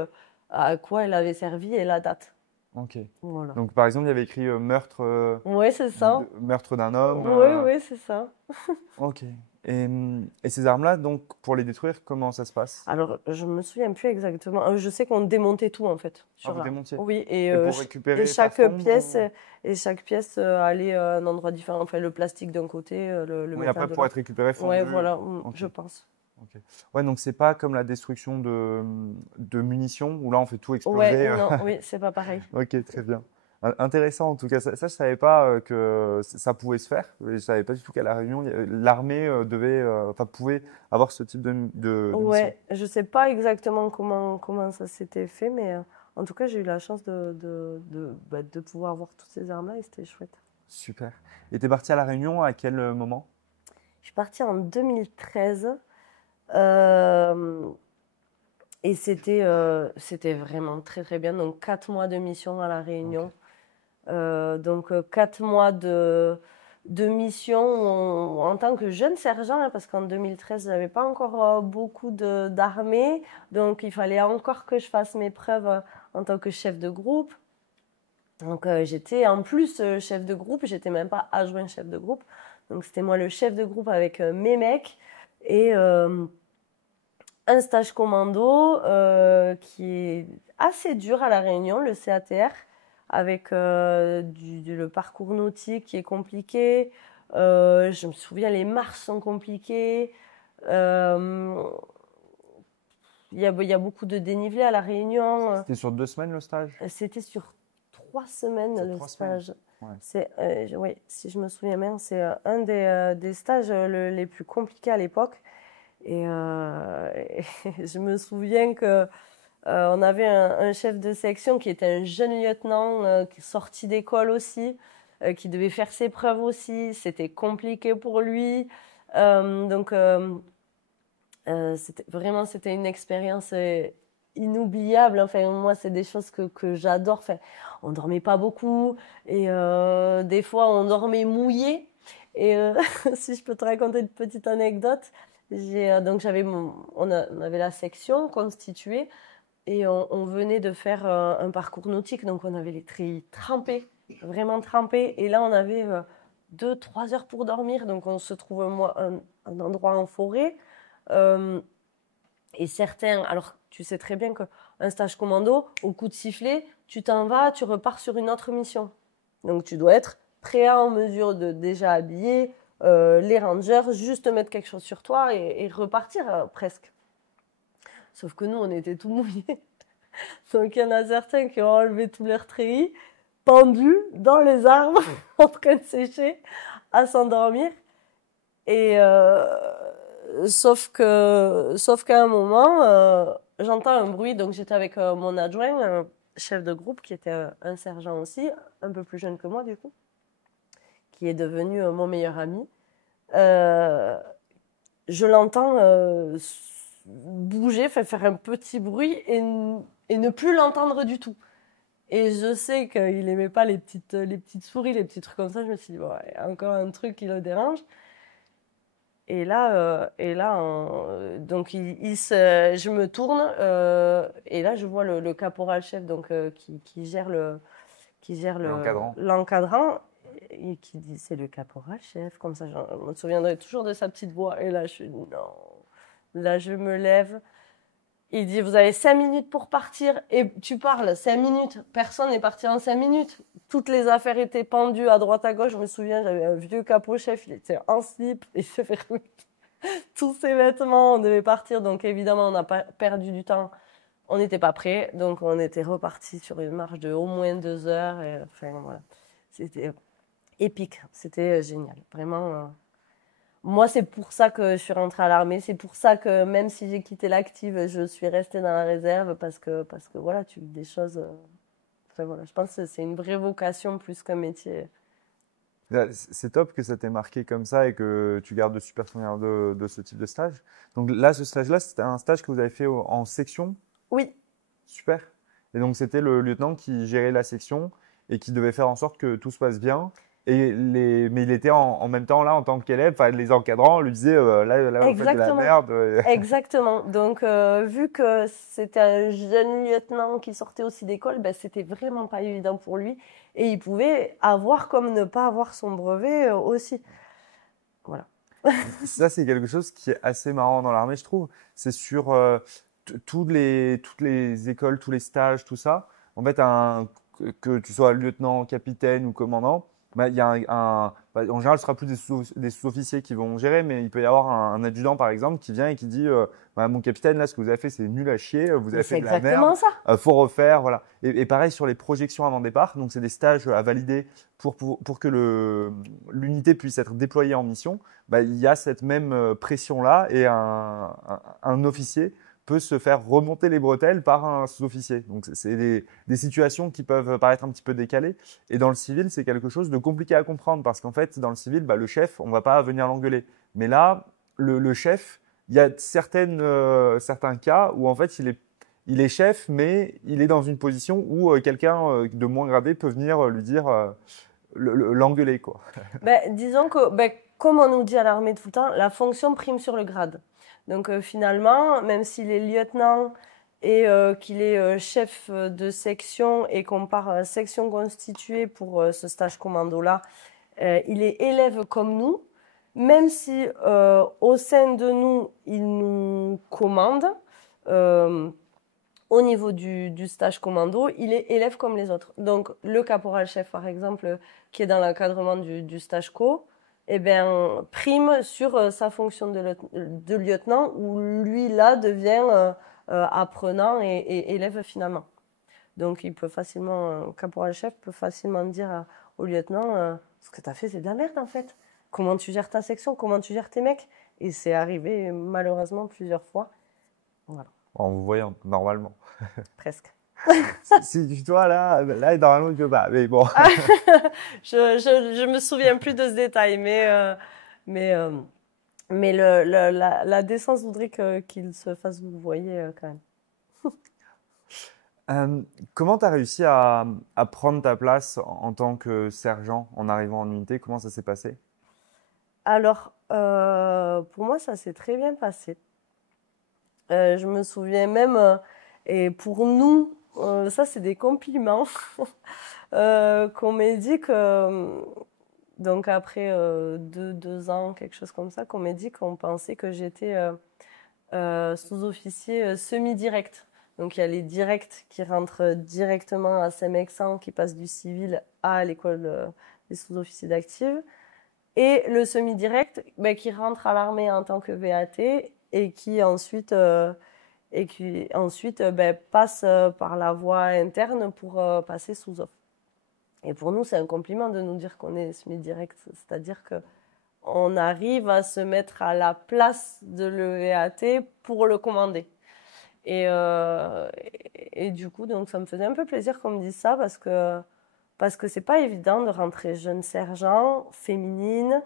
à quoi elle avait servi et la date. Ok. Voilà. Donc, par exemple, il y avait écrit meurtre, Ouais, c'est ça. meurtre d'un homme. Oui, c'est ça. Ok. Et ces armes-là, donc, pour les détruire, comment ça se passe? Alors, je me souviens plus exactement. Je sais qu'on démontait tout en fait Ah, vous l'arme. démontiez? Oui, Et pour récupérer et par fond, chaque pièce allait à un endroit différent. Enfin, le plastique d'un côté, le oui, métal après, de pour l'autre. être récupéré fondu. Ouais, voilà, Ok. je pense. Ok. Ouais, donc c'est pas comme la destruction de munitions où là on fait tout Ouais, exploser. non, oui, c'est pas pareil. Ok, très bien. Intéressant en tout cas. Ça, je savais pas que ça pouvait se faire. Je savais pas du tout qu'à La Réunion, l'armée pouvait avoir ce type de mission. Ouais, je sais pas exactement comment ça s'était fait, mais en tout cas, j'ai eu la chance de pouvoir voir toutes ces armes-là et c'était chouette. Super. Et t'es parti à La Réunion à quel moment? Je suis partie en 2013 euh, et c'était vraiment très très bien. Donc 4 mois de mission à La Réunion. Ok. Donc 4 mois de mission en tant que jeune sergent, hein, parce qu'en 2013, je n'avais pas encore beaucoup d'armée. Donc il fallait encore que je fasse mes preuves en tant que chef de groupe. Donc j'étais en plus chef de groupe, j'étais même pas adjoint chef de groupe. Donc c'était moi le chef de groupe avec mes mecs et un stage commando qui est assez dur à La Réunion, le CATR, avec le parcours nautique qui est compliqué. Je me souviens, les marches sont compliquées. Euh, il y a beaucoup de dénivelé à La Réunion. C'était sur 2 semaines le stage? C'était sur 3 semaines Sur le 3 semaines. stage. Ouais. Oui, si je me souviens bien, c'est un des stages les plus compliqués à l'époque. Et je me souviens que on avait un chef de section qui était un jeune lieutenant qui est sorti d'école aussi, qui devait faire ses preuves aussi. C'était compliqué pour lui. Donc c'était une expérience inoubliables. Enfin, moi, c'est des choses que j'adore. Enfin, on dormait pas beaucoup et des fois, on dormait mouillé. Et si je peux te raconter une petite anecdote, donc on avait la section constituée et on venait de faire un parcours nautique, donc on avait les treillis trempés, vraiment trempés. Et là, on avait 2-3 heures pour dormir, donc on se trouve un endroit en forêt. Euh, et certains, alors tu sais très bien qu'un stage commando, au coup de sifflet, tu t'en vas, tu repars sur une autre mission. Donc tu dois être prêt en mesure de déjà habiller les rangers, juste mettre quelque chose sur toi et repartir presque. Sauf que nous, on était tout mouillés. Donc il y en a certains qui ont enlevé tous leurs treillis, pendus dans les arbres, en train de sécher, à s'endormir. Et sauf qu'à un moment, j'entends un bruit. Donc j'étais avec mon adjoint, un chef de groupe qui était un sergent aussi, un peu plus jeune que moi du coup, qui est devenu mon meilleur ami. Je l'entends bouger, faire un petit bruit et ne plus l'entendre du tout. Et je sais qu'il aimait pas les petites souris, les petits trucs comme ça. Je me suis dit, bon, ouais, encore un truc qui le dérange. Et là, donc je me tourne et là je vois le caporal chef donc qui gère l'encadrant et qui dit c'est le caporal chef comme ça. Je me souviendrai toujours de sa petite voix. Et là je suis non. Là je me lève. Il dit, vous avez 5 minutes pour partir. Et tu parles, 5 minutes. Personne n'est parti en 5 minutes. Toutes les affaires étaient pendues à droite, à gauche. Je me souviens, j'avais un vieux capot chef. Il était en slip. Il s'est fait tous ses vêtements. On devait partir. Donc, évidemment, on n'a pas perdu du temps. On n'était pas prêts. Donc, on était reparti sur une marche de au moins 2 heures. Et, enfin, voilà. C'était épique. C'était génial. Vraiment. Moi, c'est pour ça que je suis rentrée à l'armée. C'est pour ça que même si j'ai quitté l'active, je suis restée dans la réserve parce que voilà, tu vis des choses. Enfin voilà, je pense que c'est une vraie vocation plus qu'un métier. C'est top que ça t'ait marqué comme ça et que tu gardes de super souvenirs de ce type de stage. Donc là, ce stage-là, c'était un stage que vous avez fait en section? Oui, Super. Et donc c'était le lieutenant qui gérait la section et qui devait faire en sorte que tout se passe bien. Mais il était en même temps là en tant qu'élève, enfin les encadrants lui disaient là vous faites de la exactement. merde. Exactement. Donc, vu que c'était un jeune lieutenant qui sortait aussi d'école, ben, c'était vraiment pas évident pour lui. Et il pouvait avoir comme ne pas avoir son brevet aussi. Voilà. Ça c'est quelque chose qui est assez marrant dans l'armée, je trouve. C'est sur toutes les écoles, tous les stages, tout ça. En fait, que tu sois lieutenant, capitaine ou commandant, bah, il y a en général, ce sera plus des sous-officiers qui vont gérer, mais il peut y avoir un adjudant, par exemple, qui vient et qui dit bah, mon capitaine, là, ce que vous avez fait, c'est nul à chier, vous avez fait de la merde, exactement ça. faut refaire, voilà. Et pareil sur les projections avant départ, donc c'est des stages à valider pour que l'unité puisse être déployée en mission. Bah, il y a cette même pression-là et un officier peut se faire remonter les bretelles par un sous-officier. Donc, c'est des situations qui peuvent paraître un petit peu décalées. Et dans le civil, c'est quelque chose de compliqué à comprendre parce qu'en fait, dans le civil, bah, le chef, on va pas venir l'engueuler. Mais là, le chef, il y a certains cas où en fait, il est chef, mais il est dans une position où quelqu'un de moins gradé peut venir lui dire l'engueuler, quoi. Ben, disons que, ben, comme on nous dit à l'armée tout le temps, la fonction prime sur le grade. Donc finalement, même s'il est lieutenant et qu'il est chef de section et qu'on part section constituée pour ce stage commando-là, il est élève comme nous, même si au sein de nous, il nous commande. Au niveau du stage commando, il est élève comme les autres. Donc le caporal-chef, par exemple, qui est dans l'encadrement du stage co, eh ben, prime sur sa fonction de lieutenant où lui, là, devient apprenant et élève finalement. Donc, il peut facilement, caporal-chef peut facilement dire au lieutenant ce que tu as fait, c'est de la merde en fait. Comment tu gères ta section, comment tu gères tes mecs. Et c'est arrivé malheureusement plusieurs fois. Voilà. En vous voyant, normalement. Presque. Si toi, là, normalement, tu peux pas. Mais bon. Je me souviens plus de ce détail, mais la décence voudrait qu'il se fasse vous voyez quand même. Comment tu as réussi à prendre ta place en tant que sergent en arrivant en unité? Comment ça s'est passé? Alors, pour moi, ça s'est très bien passé. Je me souviens même, et pour nous, ça c'est des compliments, qu'on m'ait dit que, donc après 2 ans, quelque chose comme ça, qu'on m'ait dit qu'on pensait que j'étais sous-officier semi-direct. Donc il y a les directs qui rentrent directement à Saint-Mexan, qui passent du civil à l'école des sous-officiers d'active. Et le semi-direct ben, qui rentre à l'armée en tant que VAT et qui ensuite ben, passe par la voie interne pour passer sous offre. Et pour nous, c'est un compliment de nous dire qu'on est semi-direct, c'est-à-dire que on arrive à se mettre à la place de l'EVAT pour le commander. Et du coup, donc ça me faisait un peu plaisir qu'on me dise ça parce que c'est pas évident de rentrer jeune sergent, féminine,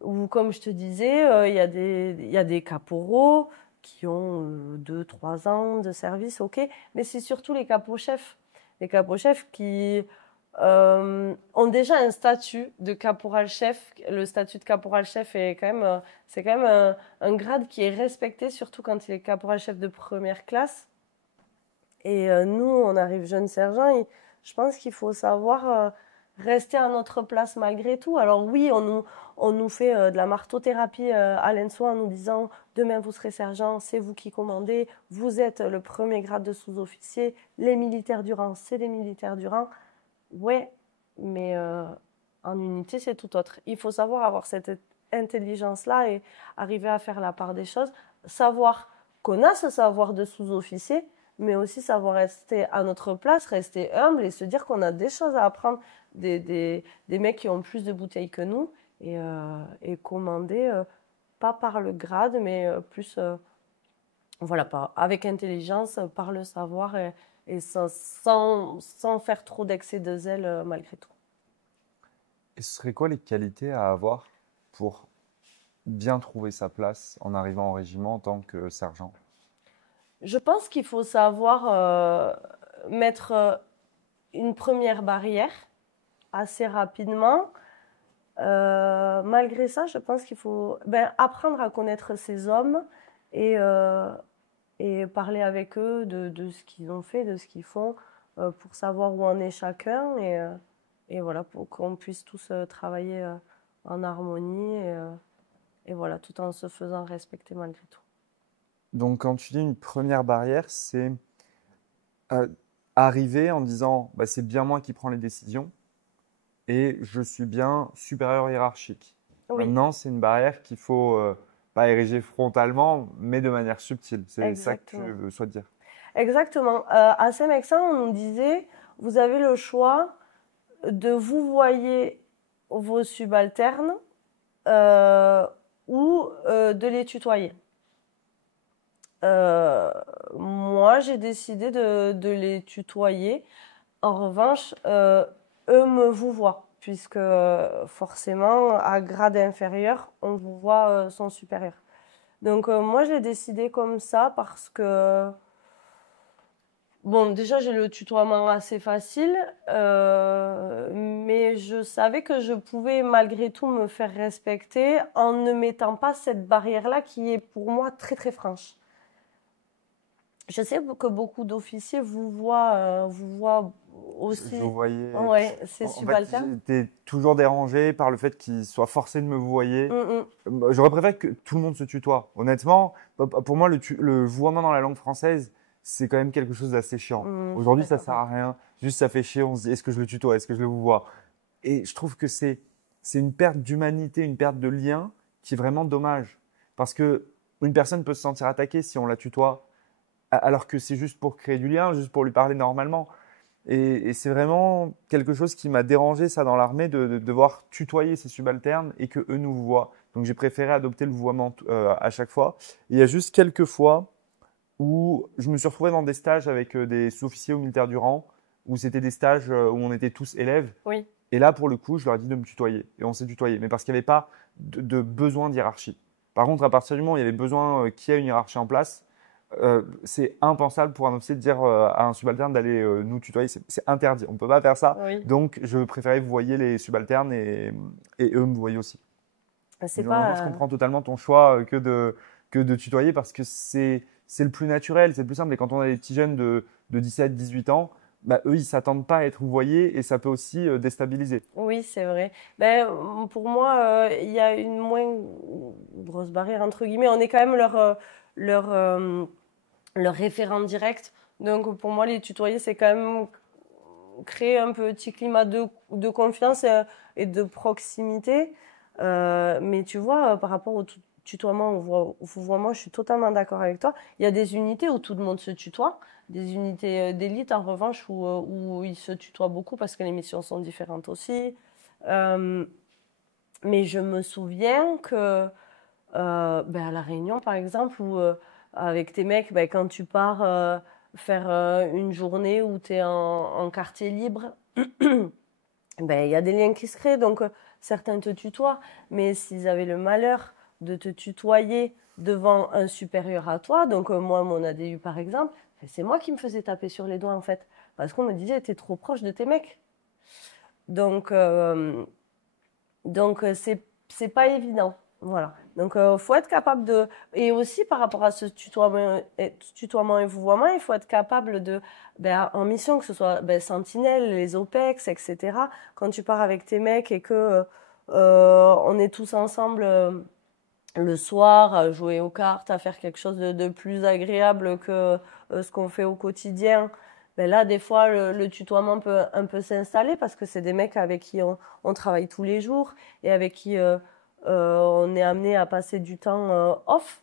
ou comme je te disais, il y a des caporaux qui ont 2, 3 ans de service, ok, mais c'est surtout les capots-chefs. Les capots-chefs qui ont déjà un statut de caporal-chef. Le statut de caporal-chef est quand même, c'est quand même un grade qui est respecté, surtout quand il est caporal-chef de première classe. Et nous, on arrive jeune sergent et je pense qu'il faut savoir rester à notre place malgré tout. Alors oui, on nous fait de la martothérapie à l'ENSO en nous disant demain vous serez sergent, c'est vous qui commandez, vous êtes le premier grade de sous-officier, les militaires du rang, c'est des militaires du rang. Ouais, mais en unité, c'est tout autre. Il faut savoir avoir cette intelligence-là et arriver à faire la part des choses, savoir qu'on a ce savoir de sous-officier, mais aussi savoir rester à notre place, rester humble et se dire qu'on a des choses à apprendre des mecs qui ont plus de bouteilles que nous et commander, pas par le grade, mais plus voilà, avec intelligence, par le savoir et sans faire trop d'excès de zèle malgré tout. Et ce serait quoi les qualités à avoir pour bien trouver sa place en arrivant au régiment en tant que sergent? Je pense qu'il faut savoir mettre une première barrière assez rapidement. Malgré ça, je pense qu'il faut apprendre à connaître ces hommes et, et parler avec eux de ce qu'ils ont fait, de ce qu'ils font, pour savoir où en est chacun et voilà, pour qu'on puisse tous travailler en harmonie et voilà, tout en se faisant respecter malgré tout. Donc, quand tu dis une première barrière, c'est arriver en disant bah, c'est bien moi qui prends les décisions et je suis bien supérieur hiérarchique. Oui. Maintenant, c'est une barrière qu'il faut pas ériger frontalement, mais de manière subtile. C'est Exactement. ça que tu veux soit dire. Exactement. À Saint-Mexin, on nous disait, vous avez le choix de vous voyer vos subalternes ou de les tutoyer. Moi, j'ai décidé de les tutoyer. En revanche, eux me vous voient, puisque forcément, à grade inférieur, on vous voit son supérieur. Donc, moi, j'ai décidé comme ça parce que, bon, déjà, j'ai le tutoiement assez facile, mais je savais que je pouvais malgré tout me faire respecter en ne mettant pas cette barrière-là qui est pour moi très, très franche. Je sais que beaucoup d'officiers vous voient aussi. Vous voyez. Ouais, c'est En subalterne. fait, j'étais toujours dérangé par le fait qu'ils soient forcés de me vouvoyer. Mm. J'aurais préféré que tout le monde se tutoie. Honnêtement, pour moi, le vouvoiement dans la langue française, c'est quand même quelque chose d'assez chiant. Aujourd'hui, ça sert à rien. Juste, ça fait chier. On se dit, est-ce que je le tutoie? Est-ce que je le vouvoie? Et je trouve que c'est une perte d'humanité, une perte de lien qui est vraiment dommage. Parce que une personne peut se sentir attaquée si on la tutoie, alors que c'est juste pour créer du lien, juste pour lui parler normalement. Et c'est vraiment quelque chose qui m'a dérangé, ça, dans l'armée, de devoir tutoyer ses subalternes et que eux nous voient. Donc, j'ai préféré adopter le vouvoiement à chaque fois. Et il y a juste quelques fois où je me suis retrouvé dans des stages avec des sous-officiers ou militaires du rang, où c'était des stages où on était tous élèves. Oui. Et là, pour le coup, je leur ai dit de me tutoyer. Et on s'est tutoyé, mais parce qu'il n'y avait pas de besoin de hiérarchie. Par contre, à partir du moment où il y avait besoin qu'il y ait une hiérarchie en place, c'est impensable pour un officier de dire à un subalterne d'aller nous tutoyer. C'est interdit. On ne peut pas faire ça. Oui. Donc, je préférais vous voyez les subalternes et eux me voyaient aussi. C'est Moi, je comprends totalement ton choix que de tutoyer parce que c'est le plus naturel, c'est le plus simple. Et quand on a des petits jeunes de 17, 18 ans, bah, eux, ils s'attendent pas à être vouvoyés et ça peut aussi déstabiliser. Oui, c'est vrai. Ben, pour moi, il y a une moins grosse barrière, entre guillemets. On est quand même leur, leur référent direct. Donc, pour moi, les tutoyer, c'est quand même créer un petit climat de confiance et de proximité. Mais tu vois, par rapport au tutoiement, au vouvoiement, je suis totalement d'accord avec toi. Il y a des unités où tout le monde se tutoie, des unités d'élite, en revanche, où ils se tutoient beaucoup parce que les missions sont différentes aussi. Euh, mais je me souviens que ben à La Réunion, par exemple, où avec tes mecs, ben, quand tu pars faire une journée où tu es en quartier libre, ben, il y a des liens qui se créent. Donc, certains te tutoient, mais s'ils avaient le malheur de te tutoyer devant un supérieur à toi, donc moi, mon ADU, par exemple, ben, c'est moi qui me faisais taper sur les doigts, en fait. Parce qu'on me disait, t'es trop proche de tes mecs. Donc, donc, c'est pas évident. Voilà. Donc, faut être capable de. Et aussi, par rapport à ce tutoiement et vouvoiement, il faut être capable de. Ben, en mission, que ce soit ben, Sentinelle, les OPEX, etc. Quand tu pars avec tes mecs et que on est tous ensemble le soir à jouer aux cartes, à faire quelque chose de plus agréable que ce qu'on fait au quotidien. Ben là, des fois, le tutoiement peut un peu s'installer parce que c'est des mecs avec qui on travaille tous les jours et avec qui on est amené à passer du temps off.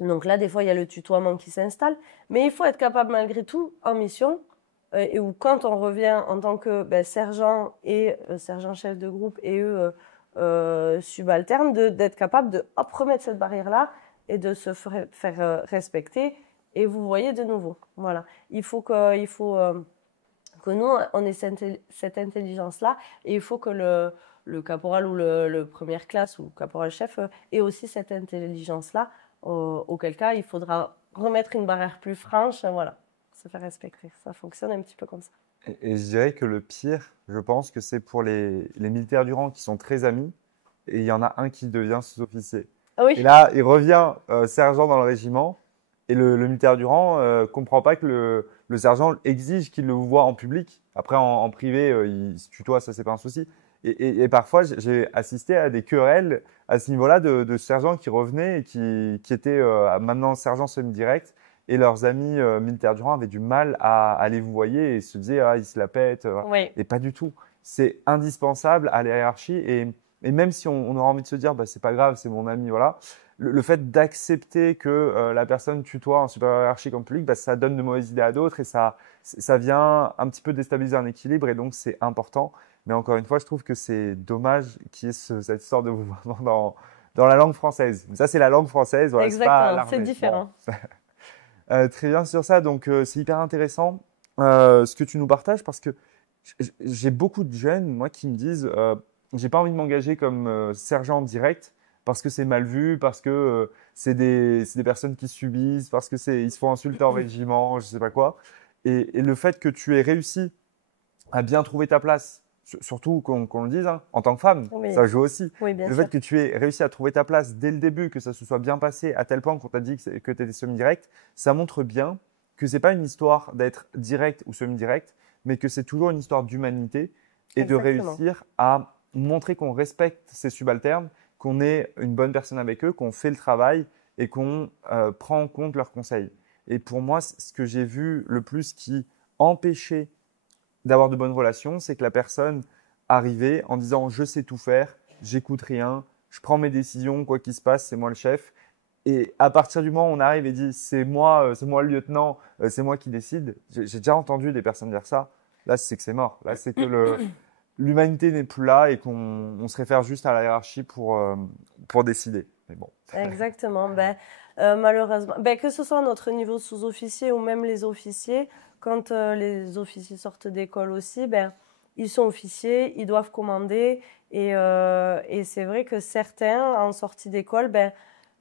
Donc là, des fois, il y a le tutoiement qui s'installe. Mais il faut être capable, malgré tout, en mission, et ou quand on revient en tant que ben, sergent et sergent-chef de groupe et eux subalternes, d'être capable de hop, remettre cette barrière-là et de se faire respecter. Et vous voyez de nouveau. Voilà. Il faut que nous, on ait cette intelligence-là et il faut que le caporal ou le première classe ou le caporal-chef ait aussi cette intelligence-là, auquel cas il faudra remettre une barrière plus franche, voilà, se faire respecter. Ça fonctionne un petit peu comme ça. Et je dirais que le pire, je pense que c'est pour les militaires du rang qui sont très amis et il y en a un qui devient sous-officier. Ah Et oui, là, il revient sergent dans le régiment et le militaire du rang comprend pas que le sergent exige qu'il le voit en public. Après, en privé, il se tutoie, ça c'est pas un souci. Et parfois, j'ai assisté à des querelles à ce niveau-là de sergents qui revenaient et qui étaient maintenant sergents semi-directs et leurs amis militaires du rang avaient du mal à les vouvoyer et se disaient ah ils se la pètent. oui, Et pas du tout. C'est indispensable à la hiérarchie et même si on aura envie de se dire bah c'est pas grave, c'est mon ami, voilà. Le fait d'accepter que la personne tutoie en supérieur hiérarchique en public, bah, ça donne de mauvaises idées à d'autres et ça vient un petit peu déstabiliser un équilibre et donc c'est important. Mais encore une fois, je trouve que c'est dommage qu'il y ait cette histoire de vouvoiement dans la langue française. Ça, c'est la langue française, voilà, c'est pas exactement, c'est l'armée. différent. Bon. Très bien sur ça, donc c'est hyper intéressant ce que tu nous partages parce que j'ai beaucoup de jeunes, moi, qui me disent j'ai pas envie de m'engager comme sergent direct parce que c'est mal vu, parce que c'est des personnes qui subissent, parce que ils se font insulter en régiment, je sais pas quoi. Et le fait que tu aies réussi à bien trouver ta place, surtout qu'on le dise, hein, en tant que femme, Oui, ça joue aussi. oui, bien Le sûr. fait que tu aies réussi à trouver ta place dès le début, que ça se soit bien passé à tel point qu'on t'a dit que tu étais semi-direct, ça montre bien que c'est pas une histoire d'être direct ou semi-direct, mais que c'est toujours une histoire d'humanité et de Exactement. réussir à montrer qu'on respecte ses subalternes, qu'on est une bonne personne avec eux, qu'on fait le travail et qu'on prend en compte leurs conseils. Et pour moi, ce que j'ai vu le plus qui empêchait d'avoir de bonnes relations, c'est que la personne arrivait en disant je sais tout faire, j'écoute rien, je prends mes décisions, quoi qu'il se passe, c'est moi le chef. Et à partir du moment où on arrive et dit c'est moi le lieutenant, c'est moi qui décide, j'ai déjà entendu des personnes dire ça. Là, c'est que c'est mort. Là, c'est que l'humanité n'est plus là et qu'on se réfère juste à la hiérarchie pour décider. Mais bon. Exactement. Ben, malheureusement, ben, que ce soit à notre niveau sous-officier ou même les officiers, quand les officiers sortent d'école aussi, ben, ils sont officiers, ils doivent commander. Et c'est vrai que certains, en sortie d'école, ben,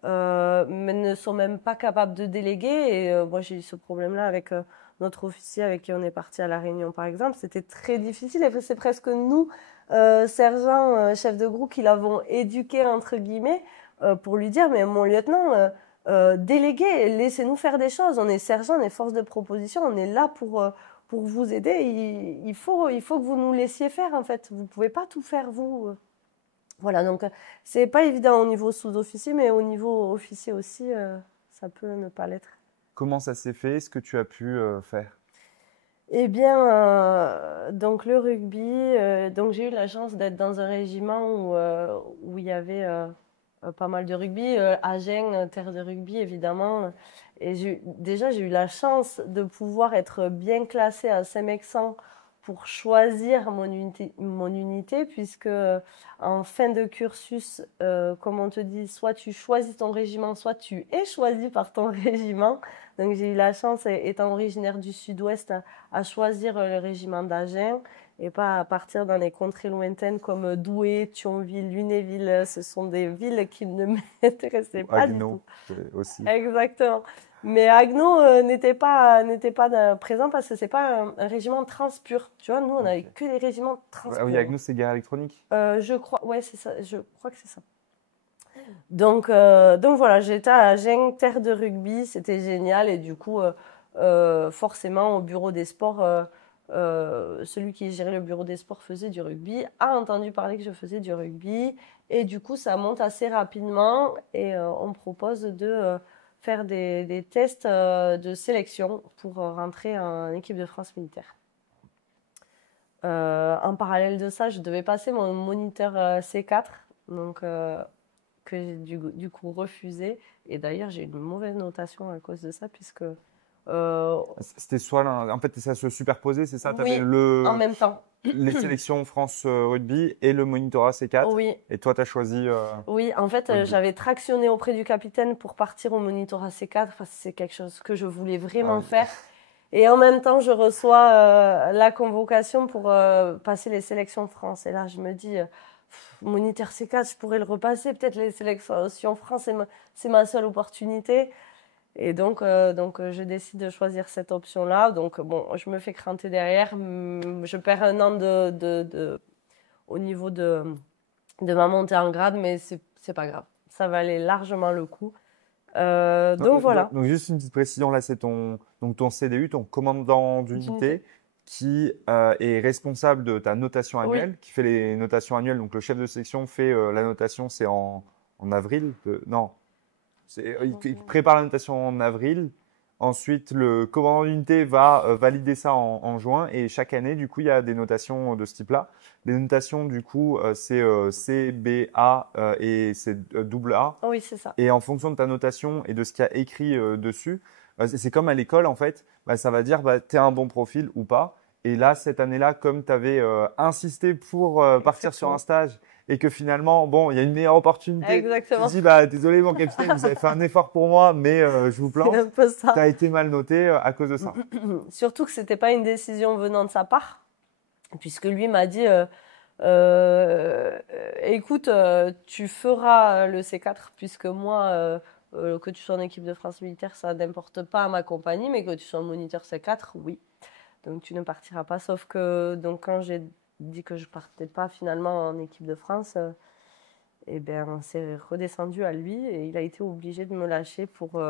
mais ne sont même pas capables de déléguer. Et moi, j'ai eu ce problème-là avec notre officier avec qui on est parti à La Réunion, par exemple. C'était très difficile et c'est presque nous, sergents, chefs de groupe, qui l'avons éduqué, entre guillemets, pour lui dire, mais mon lieutenant, déléguez, laissez-nous faire des choses. On est sergent, on est force de proposition, on est là pour vous aider. Il faut que vous nous laissiez faire, en fait. Vous pouvez pas tout faire, vous. Voilà, donc c'est pas évident au niveau sous-officier, mais au niveau officier aussi, ça peut ne pas l'être. Comment ça s'est fait? Ce que tu as pu faire? Eh bien, donc le rugby, donc j'ai eu la chance d'être dans un régiment où il y avait pas mal de rugby, Agen, terre de rugby évidemment. Et déjà, j'ai eu la chance de pouvoir être bien classée à Saint-Mexan pour choisir mon unité, puisque en fin de cursus, comme on te dit, soit tu choisis ton régiment, soit tu es choisi par ton régiment. Donc j'ai eu la chance, étant originaire du Sud-Ouest, à choisir le régiment d'Agen et pas à partir dans les contrées lointaines comme Douai, Thionville, Lunéville. Ce sont des villes qui ne m'intéressaient pas du tout. Aussi. Exactement. Mais Agno n'était pas présent parce que c'est pas un régiment transpur. Tu vois, nous on avait que des régiments transpur. Ah oui, Agno c'est guerre électronique. Je crois, ouais c'est ça. Je crois que c'est ça. Donc voilà, j'étais à Agen, terre de rugby, c'était génial et du coup forcément au bureau des sports, celui qui gérait le bureau des sports faisait du rugby, a entendu parler que je faisais du rugby et du coup ça monte assez rapidement et on me propose de faire des tests de sélection pour rentrer en équipe de France militaire. En parallèle de ça, je devais passer mon moniteur C4, donc que j'ai du coup refusé. Et d'ailleurs, j'ai eu une mauvaise notation à cause de ça, puisque... C'était soit en fait, ça se superposait, c'est ça? Oui, en même temps. Les sélections France Rugby et le monitorat C4. Oui. Et toi, tu as choisi... Oui, en fait, j'avais tractionné auprès du capitaine pour partir au monitorat C4, parce que c'est quelque chose que je voulais vraiment faire. Et en même temps, je reçois la convocation pour passer les sélections de France. Et là, je me dis... moniteur C4, je pourrais le repasser. Peut-être les sélections France, c'est ma seule opportunité. Et donc, je décide de choisir cette option-là. Donc, bon, je me fais cranter derrière. Je perds un an au niveau de ma montée en grade, mais c'est pas grave. Ça valait largement le coup. Donc, voilà. Donc, juste une petite précision, là, c'est ton CDU, ton commandant d'unité, qui est responsable de ta notation annuelle, qui fait les notations annuelles. Donc, le chef de section fait la notation, c'est en avril. Non, il prépare la notation en avril. Ensuite, le commandant d'unité va valider ça en juin. Et chaque année, du coup, il y a des notations de ce type-là. Les notations, du coup, c'est C, B, A et c'est double A. Oui, c'est ça. Et en fonction de ta notation et de ce qu'il y a écrit dessus, c'est comme à l'école, en fait, ça va dire tu es un bon profil ou pas. Et là, cette année-là, comme tu avais insisté pour partir sur un stage et que finalement, bon, il y a une meilleure opportunité. Exactement. Tu dis, désolé, mon capitaine, vous avez fait un effort pour moi, mais je vous plante. C'est un peu ça. Tu as été mal noté à cause de ça. Surtout que c'était pas une décision venant de sa part, puisque lui m'a dit écoute, tu feras le C4, puisque moi, que tu sois en équipe de France militaire, ça n'importe pas à ma compagnie, mais que tu sois moniteur C4, oui. Donc tu ne partiras pas. Sauf que donc, quand j'ai dit que je partais pas finalement en équipe de France, on s'est redescendu à lui et il a été obligé de me lâcher pour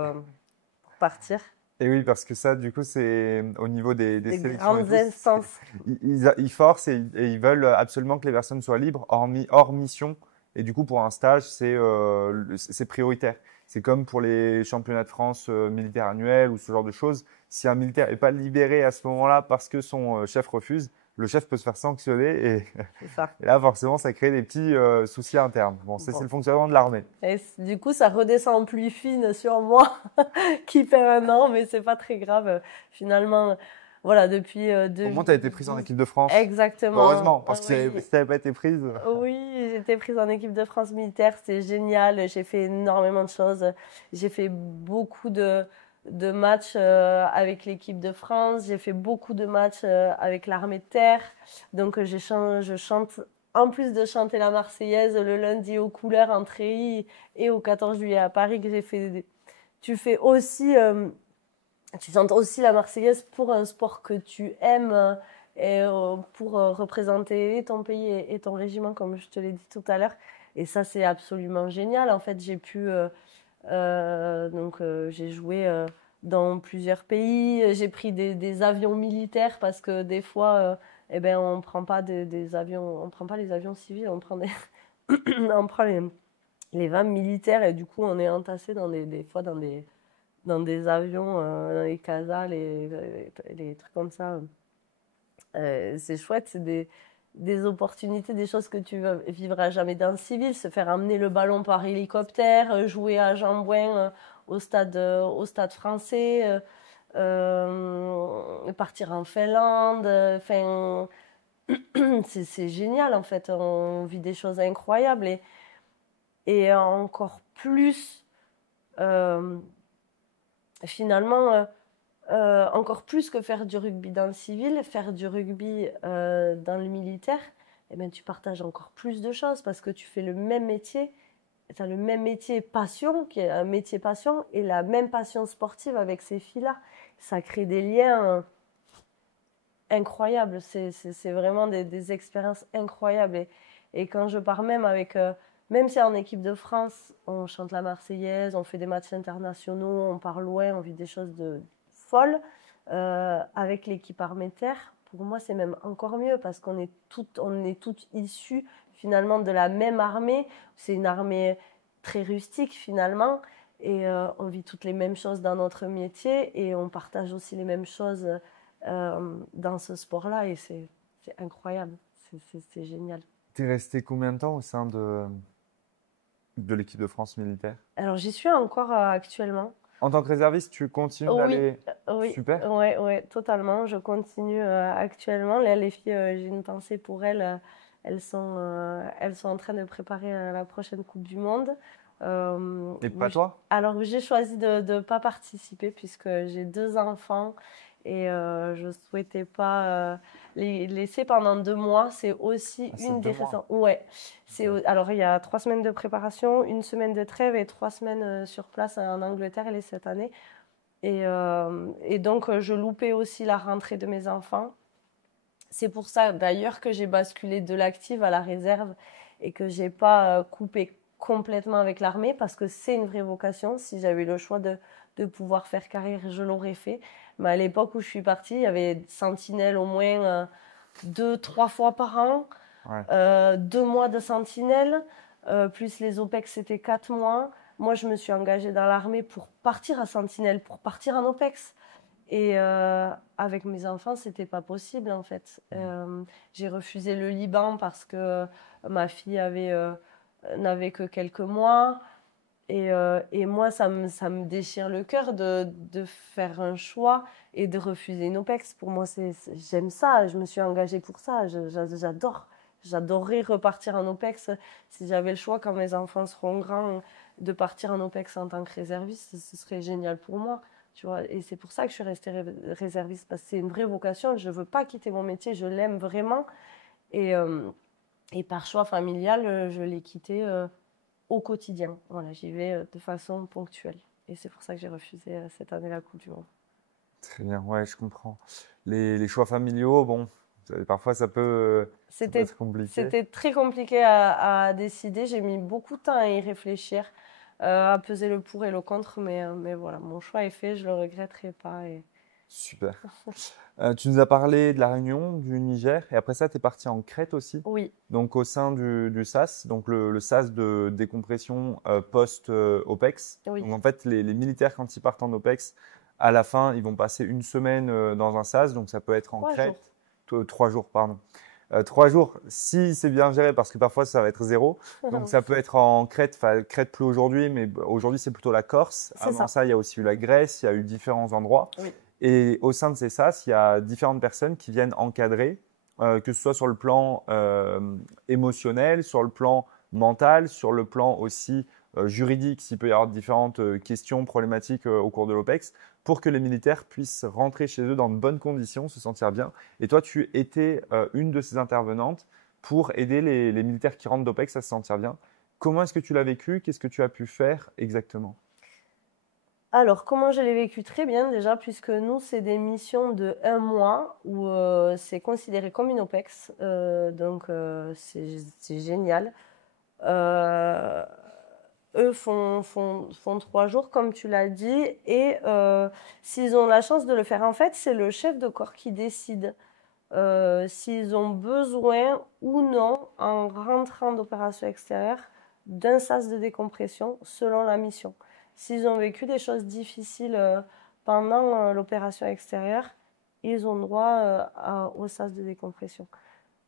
partir. Et oui, parce que ça, du coup, c'est au niveau des sélections. Grandes instances. Ils forcent et ils veulent absolument que les personnes soient libres, hors mission. Et du coup, pour un stage, c'est prioritaire. C'est comme pour les championnats de France militaires annuels ou ce genre de choses. Si un militaire n'est pas libéré à ce moment-là parce que son chef refuse, le chef peut se faire sanctionner et là, forcément, ça crée des petits soucis internes. Bon, c'est le fonctionnement de l'armée. Et du coup, ça redescend en pluie fine sur moi qui perd un an, mais c'est pas très grave. Finalement, voilà, depuis... Au moins, tu as été prise en équipe de France. Exactement. Heureusement, parce que si tu n'avais pas été prise... Oui, j'ai été prise en équipe de France militaire, c'était génial. J'ai fait énormément de choses. J'ai fait beaucoup de matchs avec l'équipe de France. J'ai fait beaucoup de matchs avec l'armée de terre. Donc, je chante en plus de chanter la Marseillaise le lundi aux couleurs en treillis et au 14 juillet à Paris, que j'ai fait, tu fais aussi, tu chantes aussi la Marseillaise pour un sport que tu aimes et pour représenter ton pays et ton régiment, comme je te l'ai dit tout à l'heure. Et ça, c'est absolument génial. En fait, j'ai pu, j'ai joué dans plusieurs pays. J'ai pris des avions militaires parce que des fois, eh ben, on prend pas des avions, on prend pas les avions civils, on prend on prend les vannes militaires et du coup, on est entassé des fois dans des avions, dans les casas, les trucs comme ça. C'est chouette, c'est des opportunités, des choses que tu vivras jamais dans le civil, se faire amener le ballon par hélicoptère, jouer à Jean-Bouin au stade français, partir en Finlande, enfin, c'est génial en fait, on vit des choses incroyables et encore plus, euh, finalement, encore plus que faire du rugby dans le civil, faire du rugby dans le militaire, eh ben, tu partages encore plus de choses parce que tu fais le même métier, tu as le même métier passion, qui est un métier passion, et la même passion sportive avec ces filles-là. Ça crée des liens incroyables, c'est vraiment des expériences incroyables. Et quand je pars même avec, même si en équipe de France, on chante la Marseillaise, on fait des matchs internationaux, on part loin, on vit des choses folles, avec l'équipe armée de terre, pour moi c'est même encore mieux parce on est toutes issues finalement de la même armée. C'est une armée très rustique finalement et on vit toutes les mêmes choses dans notre métier et on partage aussi les mêmes choses dans ce sport-là et c'est incroyable, c'est génial. T'es resté combien de temps au sein de l'équipe de France militaire? Alors j'y suis encore actuellement. En tant que réserviste, tu continues Oui, d'aller. oui, Super. ouais, ouais, totalement. Je continue actuellement. Là, les filles, j'ai une pensée pour elles. Elles sont en train de préparer la prochaine Coupe du Monde. Et pas toi? Alors, j'ai choisi de ne pas participer puisque j'ai deux enfants et je ne souhaitais pas les laisser pendant 2 mois. C'est aussi Ah, c'est une des 2 mois. raisons. Ouais. Ok. Alors, il y a 3 semaines de préparation, une semaine de trêve et 3 semaines sur place en Angleterre cette année. Et donc, je loupais aussi la rentrée de mes enfants. C'est pour ça, d'ailleurs, que j'ai basculé de l'active à la réserve et que j'ai pas coupé complètement avec l'armée parce que c'est une vraie vocation. Si j'avais eu le choix de pouvoir faire carrière, je l'aurais fait. Mais à l'époque où je suis partie, il y avait sentinelle au moins 2, 3 fois par an, Ouais. 2 mois de sentinelle, plus les OPEX, c'était 4 mois. Moi, je me suis engagée dans l'armée pour partir à sentinelle, pour partir en OPEX. Et avec mes enfants, c'était pas possible en fait. J'ai refusé le Liban parce que ma fille n'avait que quelques mois. Et moi, ça me déchire le cœur de faire un choix et de refuser une OPEX. Pour moi, j'aime ça. Je me suis engagée pour ça. J'adore. J'adorerais repartir en OPEX si j'avais le choix quand mes enfants seront grands de partir en OPEX en tant que réserviste. Ce serait génial pour moi. Tu vois, et c'est pour ça que je suis restée réserviste, parce que c'est une vraie vocation. Je ne veux pas quitter mon métier, je l'aime vraiment. Et, et par choix familial, je l'ai quitté au quotidien. Voilà, j'y vais de façon ponctuelle. Et c'est pour ça que j'ai refusé cette année la Coupe du Monde. Très bien. Ouais, je comprends. Les choix familiaux, bon, parfois ça peut être compliqué. C'était très compliqué à décider. J'ai mis beaucoup de temps à y réfléchir, à peser le pour et le contre. Mais voilà, mon choix est fait, je ne le regretterai pas. Super. Tu nous as parlé de la Réunion, du Niger, et après ça, tu es parti en Crète aussi, Oui, donc au sein du SAS, donc le SAS de décompression post-OPEX. oui. Donc en fait, les militaires, quand ils partent en OPEX, à la fin, ils vont passer une semaine dans un SAS, donc ça peut être en 3 jours. Crète, 3 jours, pardon. 3 jours, si c'est bien géré, parce que parfois ça va être 0. Donc ça peut être en Crète, enfin Crète plus aujourd'hui, mais aujourd'hui c'est plutôt la Corse. C'est Avant ça. ça, il y a aussi eu la Grèce, il y a eu différents endroits. Oui. Et au sein de ces SAS, il y a différentes personnes qui viennent encadrer, que ce soit sur le plan émotionnel, sur le plan mental, sur le plan aussi juridique, s'il peut y avoir différentes questions, problématiques au cours de l'OPEX, pour que les militaires puissent rentrer chez eux dans de bonnes conditions, se sentir bien. Et toi, tu étais une de ces intervenantes pour aider les militaires qui rentrent d'OPEX à se sentir bien. Comment est-ce que tu l'as vécu? Qu'est-ce que tu as pu faire exactement? Alors, comment je l'ai vécu? Très bien déjà, puisque nous, c'est des missions de 1 mois où c'est considéré comme une OPEX. Donc, c'est génial. Euh, Eux font 3 jours, comme tu l'as dit, et s'ils ont la chance de le faire, en fait, c'est le chef de corps qui décide s'ils ont besoin ou non, en rentrant d'opération extérieure, d'un sas de décompression selon la mission. S'ils ont vécu des choses difficiles pendant l'opération extérieure, ils ont droit au sas de décompression.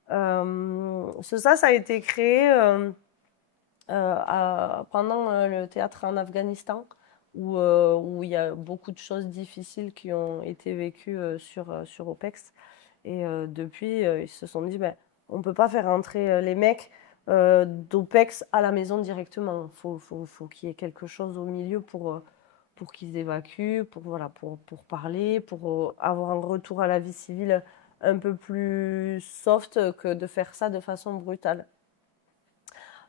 Ce sas a été créé pendant le théâtre en Afghanistan, où il y a beaucoup de choses difficiles qui ont été vécues sur OPEX. Et depuis, ils se sont dit, ben, on ne peut pas faire rentrer les mecs d'OPEX à la maison directement. Faut qu'il y ait quelque chose au milieu pour qu'ils évacuent, pour parler, pour avoir un retour à la vie civile un peu plus soft que de faire ça de façon brutale.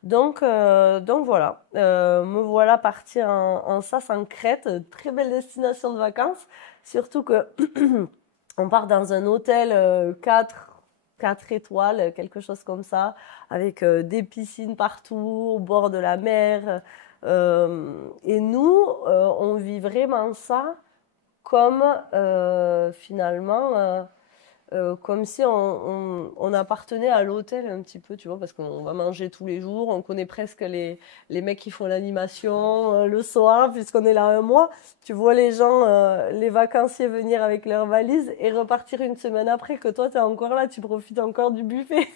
Donc voilà, me voilà partir en sas en Crète, très belle destination de vacances, surtout que on part dans un hôtel 4 étoiles, quelque chose comme ça, avec des piscines partout, au bord de la mer. Et nous, on vit vraiment ça comme finalement comme si on appartenait à l'hôtel un petit peu, tu vois, parce qu'on va manger tous les jours, on connaît presque les mecs qui font l'animation le soir, puisqu'on est là 1 mois. Tu vois les gens, les vacanciers venir avec leurs valises et repartir une semaine après, que toi, tu es encore là, tu profites encore du buffet.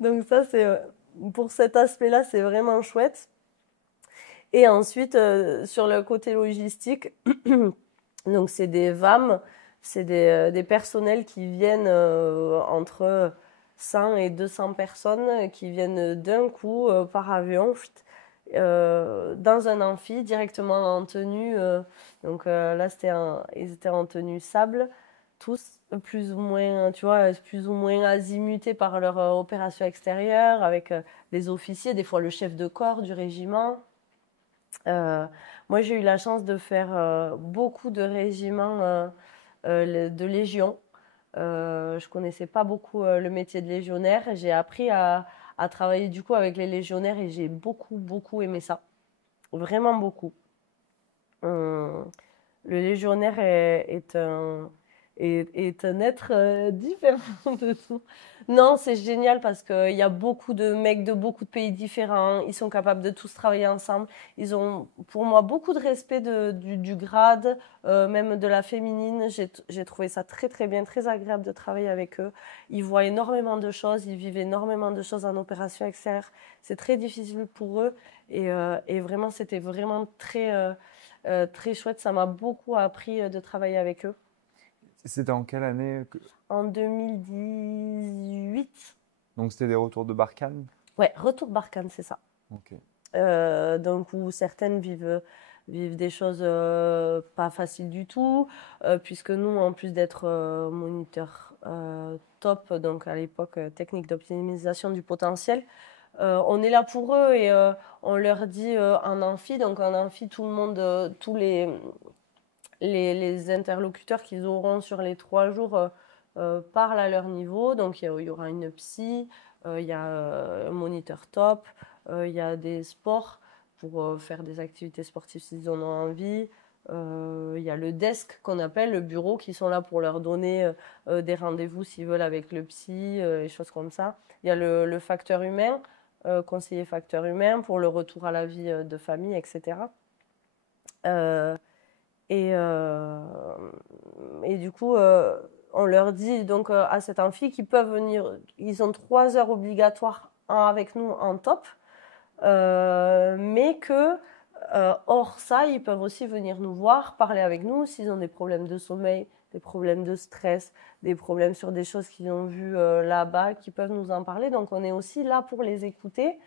Donc ça, pour cet aspect-là, c'est vraiment chouette. Et ensuite, sur le côté logistique, donc c'est des VAM, c'est des personnels qui viennent entre 100 et 200 personnes qui viennent d'un coup par avion dans un amphi directement en tenue. Donc là, ils étaient en tenue sable, tous plus ou moins, tu vois, plus ou moins azimutés par leur opération extérieure, avec les officiers, des fois le chef de corps du régiment. Moi, j'ai eu la chance de faire beaucoup de régiments de légion. Je connaissais pas beaucoup le métier de légionnaire. J'ai appris à travailler du coup avec les légionnaires et j'ai beaucoup, beaucoup aimé ça. Vraiment beaucoup. Le légionnaire est un être différent de tout. Non, c'est génial parce qu'il y a beaucoup de mecs de beaucoup de pays différents. Ils sont capables de tous travailler ensemble. Ils ont, pour moi, beaucoup de respect du grade, même de la féminine. J'ai trouvé ça très, très bien, très agréable de travailler avec eux. Ils voient énormément de choses. Ils vivent énormément de choses en opération extérieure. C'est très difficile pour eux. Et vraiment, c'était vraiment très chouette. Ça m'a beaucoup appris de travailler avec eux. C'était en quelle année? En 2018. Donc c'était des retours de Barkhane? Ouais, retour Barkhane, c'est ça. Ok. Donc où certaines vivent des choses pas faciles du tout, puisque nous, en plus d'être moniteurs top, donc à l'époque technique d'optimisation du potentiel, on est là pour eux et on leur dit en amphi, donc en amphi, tout le monde, tous les interlocuteurs qu'ils auront sur les 3 jours parlent à leur niveau. Donc il y aura une psy, il y a un moniteur top, il y a des sports pour faire des activités sportives s'ils en ont envie. Il y a le desk qu'on appelle, le bureau, qui sont là pour leur donner des rendez-vous s'ils veulent avec le psy, et choses comme ça. Il y a le facteur humain, conseiller facteur humain pour le retour à la vie de famille, etc. Et du coup, on leur dit donc à cet amphi qu'ils peuvent venir, ils ont 3 heures obligatoires avec nous en top, mais que hors ça, ils peuvent aussi venir nous voir, parler avec nous s'ils ont des problèmes de sommeil, des problèmes de stress, des problèmes sur des choses qu'ils ont vues là-bas, qui peuvent nous en parler. Donc on est aussi là pour les écouter.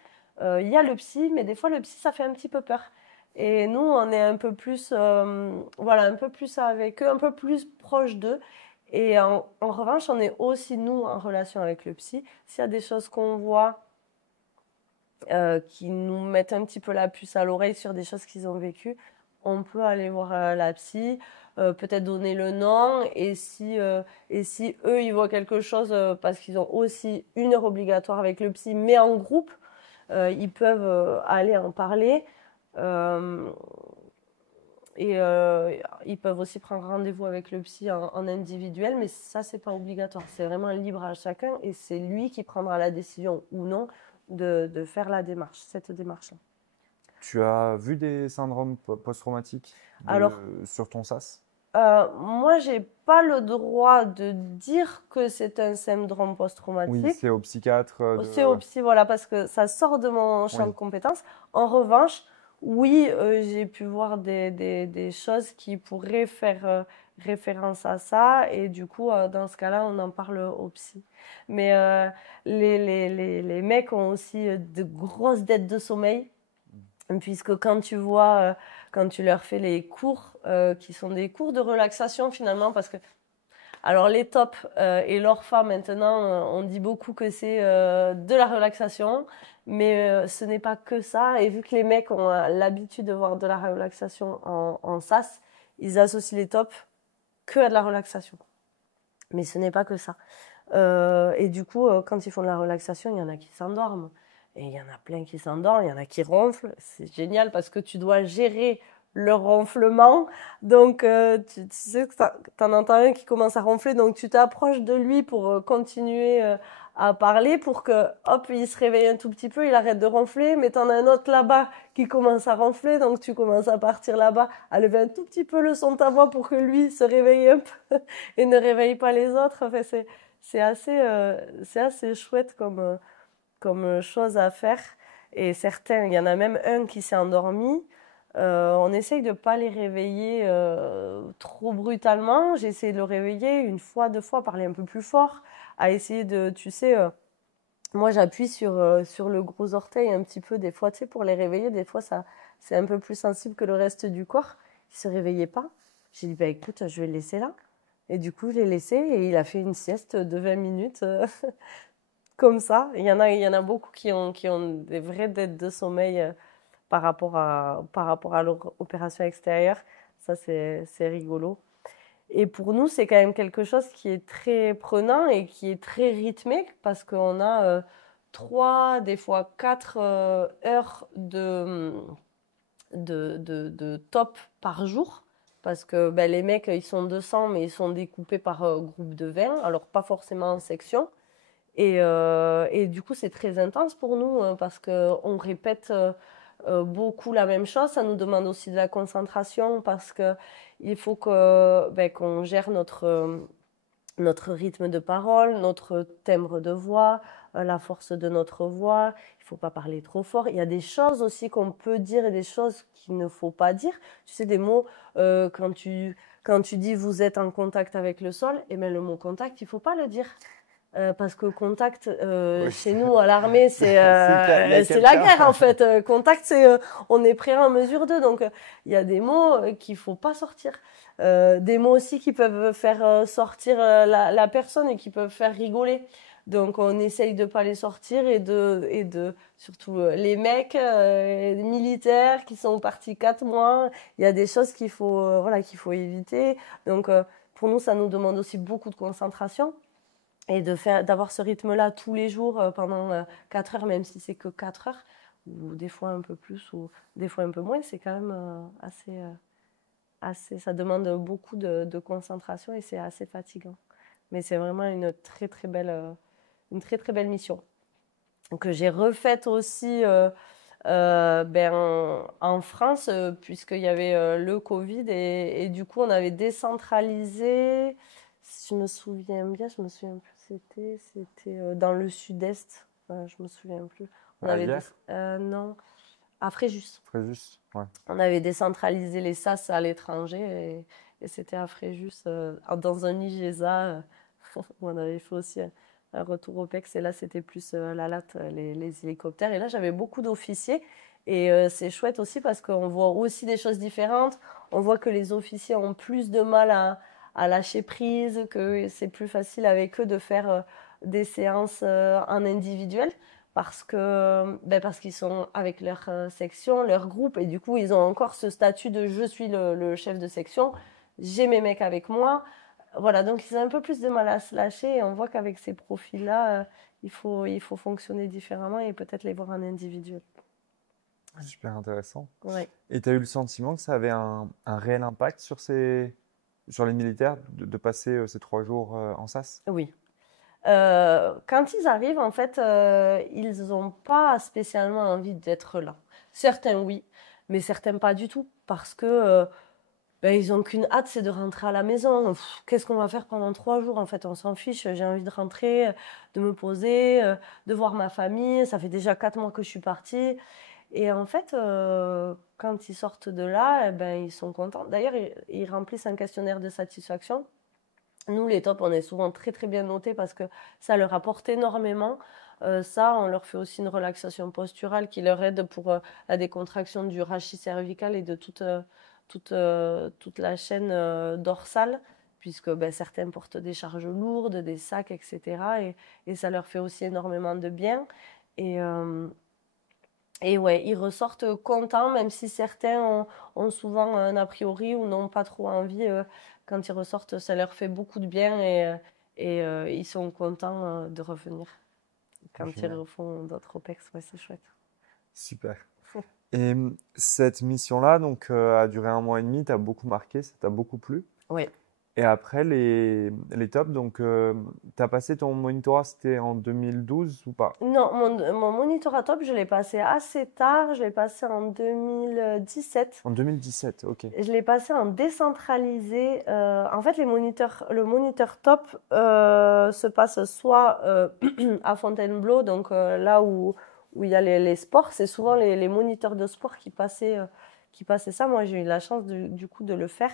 Il y a le psy, mais des fois le psy, ça fait un petit peu peur. Et nous, on est un peu plus, un peu plus avec eux, un peu plus proche d'eux. Et en revanche, on est aussi, nous, en relation avec le psy. S'il y a des choses qu'on voit qui nous mettent un petit peu la puce à l'oreille sur des choses qu'ils ont vécues, on peut aller voir la psy, peut-être donner le nom. Et si eux, ils voient quelque chose, parce qu'ils ont aussi 1 heure obligatoire avec le psy, mais en groupe, ils peuvent aller en parler. Et ils peuvent aussi prendre rendez-vous avec le psy en individuel, mais ça, c'est pas obligatoire. C'est vraiment libre à chacun et c'est lui qui prendra la décision ou non de faire cette démarche-là. Tu as vu des syndromes post-traumatiques Alors, sur ton SAS? moi, j'ai pas le droit de dire que c'est un syndrome post-traumatique. Oui, c'est au psychiatre. C'est au psy, voilà, parce que ça sort de mon champ de compétences. En revanche, oui, j'ai pu voir des choses qui pourraient faire référence à ça. Et du coup, dans ce cas-là, on en parle au psy. Mais les mecs ont aussi de grosses dettes de sommeil. Puisque quand tu vois, quand tu leur fais les cours, qui sont des cours de relaxation finalement, parce que alors les tops et l'orpha maintenant, on dit beaucoup que c'est de la relaxation, mais ce n'est pas que ça. Et vu que les mecs ont l'habitude de voir de la relaxation en SAS, ils associent les tops que à de la relaxation. Mais ce n'est pas que ça. Et du coup, quand ils font de la relaxation, il y en a qui s'endorment. Et il y en a plein qui s'endorment, il y en a qui ronflent. C'est génial parce que tu dois gérer le ronflement. Donc, tu sais que t'en entends un qui commence à ronfler, donc tu t'approches de lui pour continuer à parler pour que, hop, il se réveille un tout petit peu, il arrête de ronfler. Mais t'en as un autre là-bas qui commence à ronfler, donc tu commences à partir là-bas, à lever un tout petit peu le son de ta voix pour que lui se réveille un peu et ne réveille pas les autres. Enfin, c'est assez chouette comme chose à faire. Et certains, il y en a même un qui s'est endormi. On essaye de ne pas les réveiller trop brutalement. J'ai essayé de le réveiller 1 fois, 2 fois, parler un peu plus fort, à essayer de, tu sais, moi j'appuie sur le gros orteil un petit peu des fois, tu sais, pour les réveiller. Des fois, c'est un peu plus sensible que le reste du corps. Il ne se réveillait pas. J'ai dit, bah écoute, je vais le laisser là. Et du coup, je l'ai laissé et il a fait une sieste de 20 minutes comme ça. Il y en a beaucoup qui ont des vraies dettes de sommeil par rapport à leur opération extérieure. Ça, c'est rigolo. Et pour nous, c'est quand même quelque chose qui est très prenant et qui est très rythmé parce qu'on a 3, des fois 4 heures de top par jour. Parce que ben, les mecs, ils sont 200, mais ils sont découpés par groupe de 20, alors pas forcément en section. Et du coup, c'est très intense pour nous parce qu'on répète beaucoup la même chose. Ça nous demande aussi de la concentration parce qu'il faut qu'on gère notre rythme de parole, notre timbre de voix, la force de notre voix. Il ne faut pas parler trop fort. Il y a des choses aussi qu'on peut dire et des choses qu'il ne faut pas dire. Tu sais, des mots, quand tu dis vous êtes en contact avec le sol, et bien le mot contact, il ne faut pas le dire. Parce que contact, Oui. chez nous, à l'armée, c'est c'est la guerre, en fait. Contact, c'est on est prêt en mesure de. Donc, il y a des mots qu'il faut pas sortir. Des mots aussi qui peuvent faire sortir la personne et qui peuvent faire rigoler. Donc, on essaye de pas les sortir et de surtout les mecs militaires qui sont partis 4 mois. Il y a des choses qu'il faut, qu'il faut éviter. Donc, pour nous, ça nous demande aussi beaucoup de concentration. Et d'avoir ce rythme-là tous les jours pendant 4 heures, même si c'est que 4 heures, ou des fois un peu plus, ou des fois un peu moins, c'est quand même assez. Ça demande beaucoup de concentration et c'est assez fatigant. Mais c'est vraiment une très très belle mission. Que j'ai refaite aussi en France, puisqu'il y avait le Covid et du coup on avait décentralisé. Si je me souviens bien, je me souviens plus. C'était dans le sud-est. Je me souviens plus. On avait non, à Fréjus. Fréjus, ouais. On avait décentralisé les SAS à l'étranger et c'était à Fréjus, dans un IGESA, où on avait fait aussi un retour au PEX. Et là, c'était plus la latte, les hélicoptères. Et là, j'avais beaucoup d'officiers. Et c'est chouette aussi parce qu'on voit aussi des choses différentes. On voit que les officiers ont plus de mal à lâcher prise, que c'est plus facile avec eux de faire des séances en individuel parce qu'ils sont avec leur section, leur groupe, et du coup, ils ont encore ce statut de je suis le chef de section, j'ai mes mecs avec moi. Voilà, donc ils ont un peu plus de mal à se lâcher et on voit qu'avec ces profils-là, il faut fonctionner différemment et peut-être les voir en individuel. Super intéressant. Ouais. Et tu as eu le sentiment que ça avait un réel impact sur sur les militaires de passer ces 3 jours en SAS? Oui. Quand ils arrivent, en fait, ils n'ont pas spécialement envie d'être là. Certains, oui, mais certains pas du tout, parce que ils ont qu'une hâte, c'est de rentrer à la maison. Qu'est-ce qu'on va faire pendant 3 jours? En fait, on s'en fiche. J'ai envie de rentrer, de me poser, de voir ma famille. Ça fait déjà 4 mois que je suis partie. Et en fait, quand ils sortent de là, ils sont contents. D'ailleurs, ils remplissent un questionnaire de satisfaction. Nous, les tops, on est souvent très très bien notés parce que ça leur apporte énormément. Ça, on leur fait aussi une relaxation posturale qui leur aide pour la décontraction du rachis cervical et de toute la chaîne dorsale, puisque certains portent des charges lourdes, des sacs, etc. Et ça leur fait aussi énormément de bien. Et, euh, et ouais, ils ressortent contents, même si certains ont souvent un a priori ou n'ont pas trop envie. Quand ils ressortent, ça leur fait beaucoup de bien et ils sont contents de revenir. Quand ils Génial. refont d'autres OPEX, ouais, c'est chouette. Super. Et cette mission-là, donc, a duré 1 mois et demi, t'as beaucoup marqué, ça t'a beaucoup plu. Oui. Et après, les tops, donc, t'as passé ton monitorat, c'était en 2012 ou pas? Non, mon monitorat top, je l'ai passé assez tard. Je l'ai passé en 2017. En 2017, ok. Je l'ai passé en décentralisé. En fait, le moniteur top se passe soit à Fontainebleau, donc là où il y a les sports. C'est souvent les moniteurs de sport qui passaient ça. Moi, j'ai eu la chance du coup de le faire.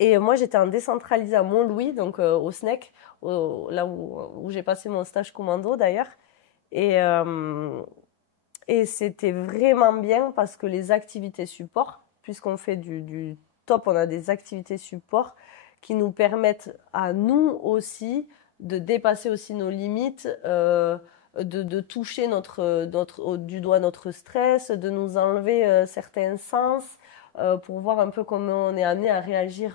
Et moi, j'étais en décentralisé à Mont-Louis, donc au SNEC, là où j'ai passé mon stage commando d'ailleurs. Et, euh, et c'était vraiment bien parce que les activités support, puisqu'on fait du top, on a des activités support qui nous permettent à nous aussi de dépasser aussi nos limites, de toucher du doigt notre stress, de nous enlever certains sens pour voir un peu comment on est amené à réagir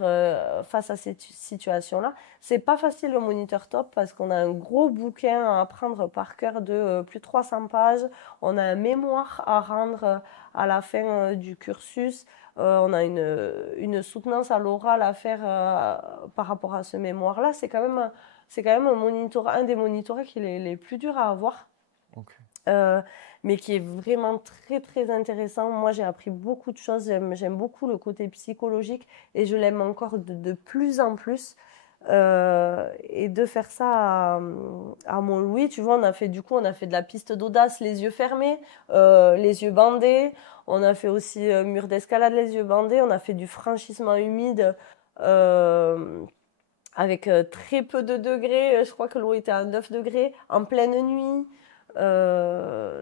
face à cette situation-là. C'est pas facile le moniteur top parce qu'on a un gros bouquin à apprendre par cœur de plus de 300 pages. On a un mémoire à rendre à la fin du cursus. On a une soutenance à l'oral à faire par rapport à ce mémoire-là. C'est quand même un des monitorats qui est les plus durs à avoir. Ok. Mais qui est vraiment très très intéressant. Moi, j'ai appris beaucoup de choses. J'aime beaucoup le côté psychologique et je l'aime encore de plus en plus. Et de faire ça à Mont-Louis, tu vois, on a fait de la piste d'audace les yeux fermés, les yeux bandés. On a fait aussi mur d'escalade les yeux bandés. On a fait du franchissement humide avec très peu de degrés. Je crois que l'eau était à 9 degrés en pleine nuit.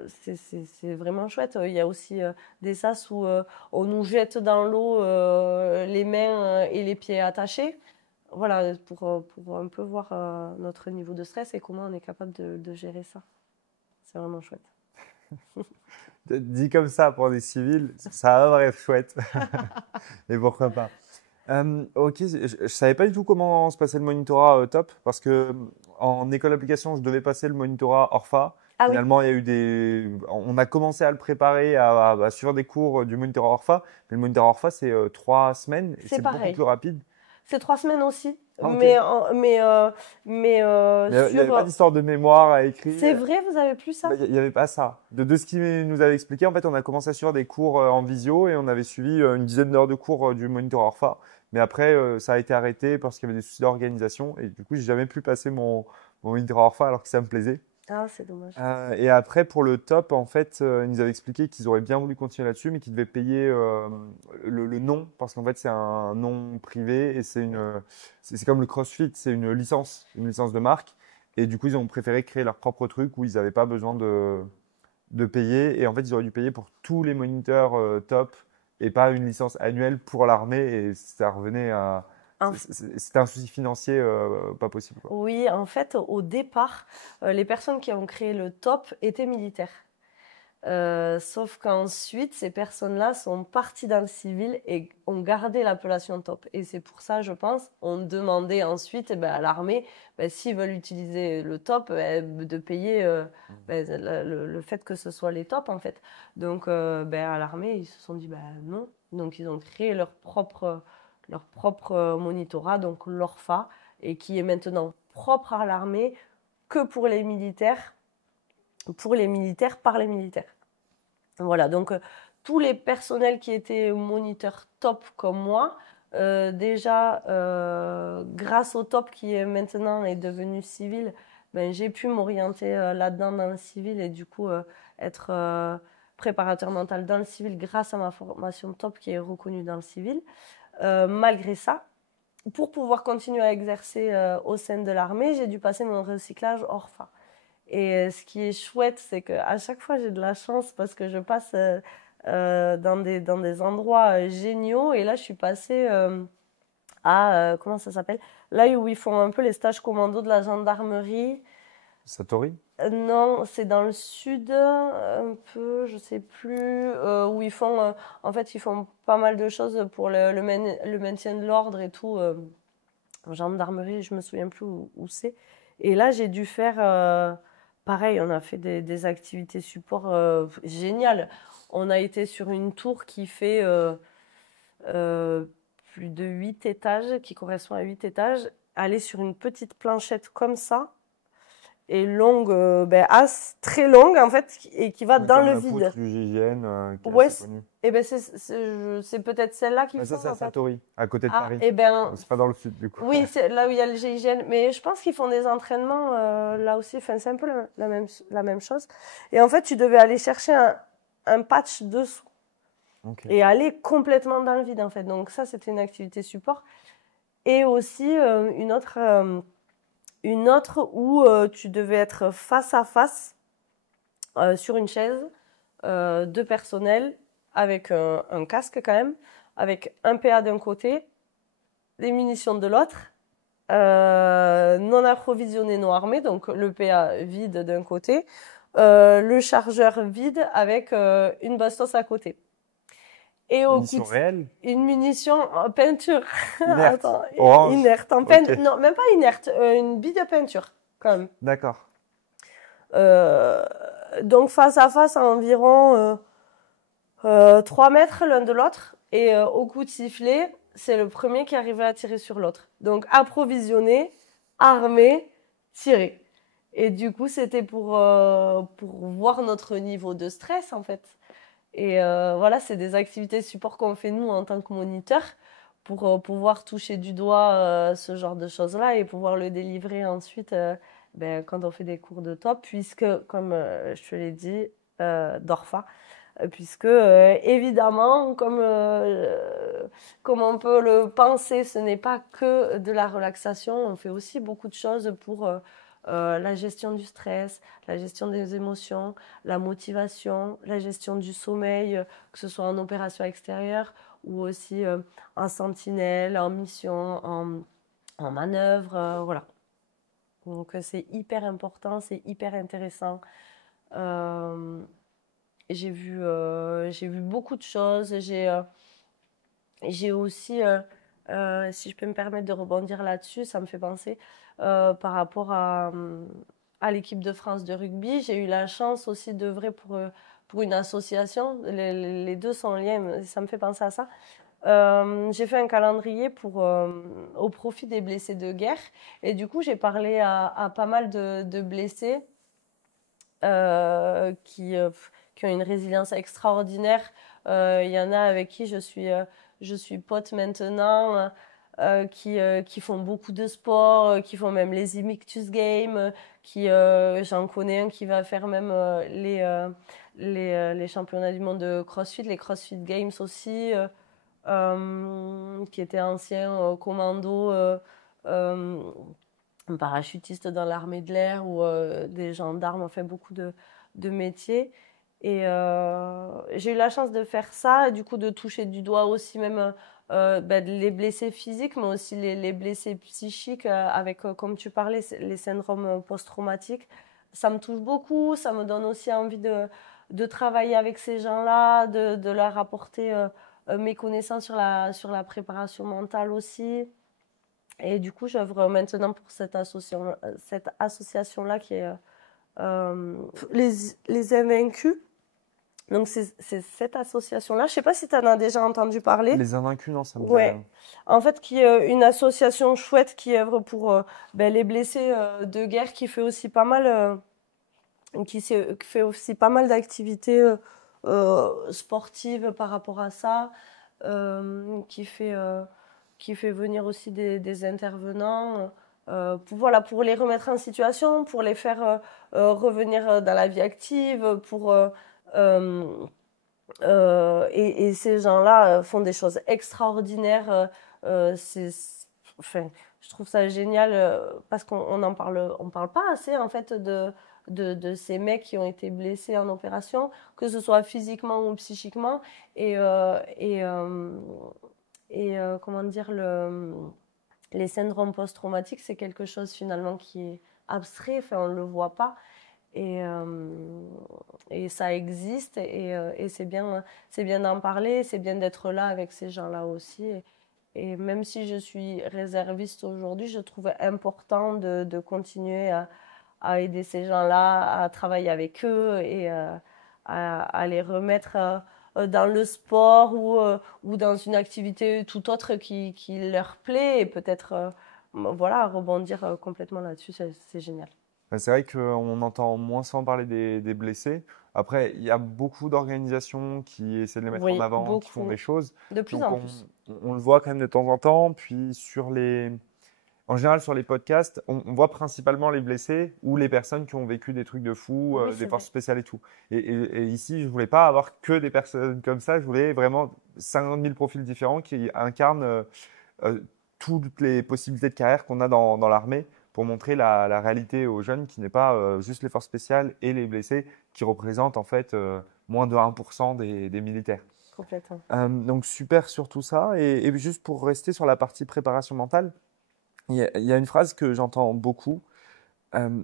C'est vraiment chouette. Il y a aussi des sas où on nous jette dans l'eau les mains et les pieds attachés. Voilà, pour un peu voir notre niveau de stress et comment on est capable de gérer ça. C'est vraiment chouette. Dit comme ça pour des civils, ça va être chouette. Et pourquoi pas? Ok, je savais pas du tout comment se passait le monitorat top parce que en école d'application, je devais passer le monitorat Orpha. Ah oui, Finalement, il y a eu on a commencé à le préparer, à suivre des cours du monitorat Orpha. Mais le monitorat Orpha, c'est 3 semaines et c'est c'est beaucoup pareil. plus rapide. C'est 3 semaines aussi. Ah, ok. Mais Il n'y avait pas d'histoire de mémoire à écrire. C'est vrai, vous avez plus ça? Bah, il n'y avait pas ça. De ce qu'il nous avait expliqué, en fait, on a commencé à suivre des cours en visio et on avait suivi une dizaine d'heures de cours du moniteur Orpha. Mais après, ça a été arrêté parce qu'il y avait des soucis d'organisation et du coup, j'ai jamais pu passer mon moniteur Orpha alors que ça me plaisait. Ah, c'est dommage. Et après, pour le top, en fait, ils nous avaient expliqué qu'ils auraient bien voulu continuer là-dessus, mais qu'ils devaient payer le nom parce qu'en fait, c'est un nom privé et c'est comme le CrossFit, c'est une licence de marque. Et du coup, ils ont préféré créer leur propre truc où ils n'avaient pas besoin de payer. Et en fait, ils auraient dû payer pour tous les moniteurs top et pas une licence annuelle pour l'armée. Et ça revenait C'était un souci financier pas possible, quoi. Oui, en fait, au départ, les personnes qui ont créé le top étaient militaires. Sauf qu'ensuite, ces personnes-là sont parties dans le civil et ont gardé l'appellation top. Et c'est pour ça, je pense, on demandait ensuite à l'armée, s'ils veulent utiliser le top, de payer le fait que ce soit les tops, en fait. Donc, à l'armée, ils se sont dit, non. Donc, ils ont créé leur propre monitorat, donc l'ORFA, et qui est maintenant propre à l'armée que pour les militaires par les militaires. Voilà, donc tous les personnels qui étaient moniteurs top comme moi, déjà grâce au top qui est maintenant est devenu civil, j'ai pu m'orienter là-dedans dans le civil et du coup être préparateur mental dans le civil grâce à ma formation top qui est reconnue dans le civil. Malgré ça, pour pouvoir continuer à exercer au sein de l'armée, j'ai dû passer mon recyclage ORFA. Et ce qui est chouette, c'est qu'à chaque fois, j'ai de la chance parce que je passe dans des endroits géniaux. Et là, je suis passée à, comment ça s'appelle? Là où ils font un peu les stages commando de la gendarmerie. Satori? Non, c'est dans le sud, un peu, je sais plus, où ils font, en fait, ils font pas mal de choses pour le maintien de l'ordre et tout. En gendarmerie, je me souviens plus où c'est. Et là, j'ai dû faire, pareil, on a fait des activités support géniales. On a été sur une tour qui fait plus de 8 étages, qui correspond à 8 étages, aller sur une petite planchette comme ça, et longue, très longue en fait, et qui va dans le vide. Comme la poutre du GIGN, qui est Ouais, assez connue. et c'est peut-être celle-là qu'ils Ça, font c'est à en fait. Satori, à côté de Ah, Paris. et C'est pas dans le sud, du coup. oui, c'est là où il y a le GIGN, mais je pense qu'ils font des entraînements là aussi, enfin, c'est un peu la même chose. Et en fait, tu devais aller chercher un patch dessous Ok. et aller complètement dans le vide en fait. Donc ça, c'était une activité support. Et aussi une autre où tu devais être face à face sur une chaise de personnel avec un casque quand même, avec un PA d'un côté, des munitions de l'autre, non approvisionné, non armé, donc le PA vide d'un côté, le chargeur vide avec une bastos à côté. Et au Munition coup réelle? une munition en peinture. Inerte. Attends, Orange. inerte. Ok. Non, même pas inerte, une bille de peinture, quand même. D'accord. Donc face à face à environ 3 mètres l'un de l'autre. Et au coup de sifflet, c'est le premier qui arrivait à tirer sur l'autre. Donc approvisionné, armé, tiré. Et du coup, c'était pour voir notre niveau de stress, en fait. Et voilà, c'est des activités support qu'on fait nous en tant que moniteurs pour pouvoir toucher du doigt ce genre de choses-là et pouvoir le délivrer ensuite quand on fait des cours de top, puisque, comme je te l'ai dit, d'ORFA, puisque évidemment, comme on peut le penser, ce n'est pas que de la relaxation, on fait aussi beaucoup de choses pour la gestion du stress, la gestion des émotions, la motivation, la gestion du sommeil, que ce soit en opération extérieure ou aussi en sentinelle, en mission, en manœuvre, voilà. Donc c'est hyper important, c'est hyper intéressant. J'ai vu beaucoup de choses. J'ai aussi, si je peux me permettre de rebondir là-dessus, ça me fait penser par rapport à l'équipe de France de rugby. J'ai eu la chance aussi d'œuvrer pour une association. Les deux sont liés, mais ça me fait penser à ça. J'ai fait un calendrier au profit des blessés de guerre. Et du coup, j'ai parlé à pas mal de blessés qui ont une résilience extraordinaire. Il y en a avec qui je suis pote maintenant, qui font beaucoup de sport, qui font même les Invictus Games, j'en connais un qui va faire même les championnats du monde de CrossFit, les CrossFit Games aussi, qui était ancien commando, un parachutiste dans l'armée de l'air ou des gendarmes, on fait beaucoup de métiers. Et j'ai eu la chance de faire ça, et du coup de toucher du doigt aussi même les blessés physiques, mais aussi les blessés psychiques avec, comme tu parlais, les syndromes post-traumatiques. Ça me touche beaucoup, ça me donne aussi envie de travailler avec ces gens-là, de leur apporter mes connaissances sur la préparation mentale aussi. Et du coup, j'œuvre maintenant pour cette association-là qui est les Invaincus. Donc, c'est cette association-là. Je ne sais pas si tu en as déjà entendu parler. Les Invaincus, non, ça me dit Ouais. rien. En fait, qui est une association chouette qui œuvre pour les blessés de guerre, qui fait aussi pas mal, fait aussi pas mal d'activités sportives par rapport à ça, qui fait venir aussi des intervenants. Pour les remettre en situation, pour les faire revenir dans la vie active, et ces gens-là font des choses extraordinaires. Enfin, je trouve ça génial parce qu'on on parle pas assez en fait de ces mecs qui ont été blessés en opération, que ce soit physiquement ou psychiquement, comment dire, les syndromes post-traumatiques, c'est quelque chose finalement qui est abstrait, enfin on le voit pas. Et ça existe et c'est bien d'en parler, c'est bien d'être là avec ces gens-là aussi. Et même si je suis réserviste aujourd'hui, je trouve important de continuer à aider ces gens-là, à travailler avec eux et à les remettre dans le sport ou dans une activité tout autre qui leur plaît et peut-être voilà, rebondir complètement là-dessus, c'est génial. C'est vrai qu'on entend moins souvent parler des blessés. Après, il y a beaucoup d'organisations qui essaient de les mettre en Oui, avant, qui font beaucoup. des choses. De plus Donc, en plus. on le voit quand même de temps en temps. Puis, en général, sur les podcasts, on voit principalement les blessés ou les personnes qui ont vécu des trucs de fou, Oui, des c'est forces vrai. spéciales et tout. Et ici, je voulais pas avoir que des personnes comme ça. Je voulais vraiment 50 000 profils différents qui incarnent euh, toutes les possibilités de carrière qu'on a dans l'armée pour montrer la réalité aux jeunes qui n'est pas juste les forces spéciales et les blessés qui représentent en fait moins de 1% des militaires. Complètement. Donc super sur tout ça. Et juste pour rester sur la partie préparation mentale, il y a une phrase que j'entends beaucoup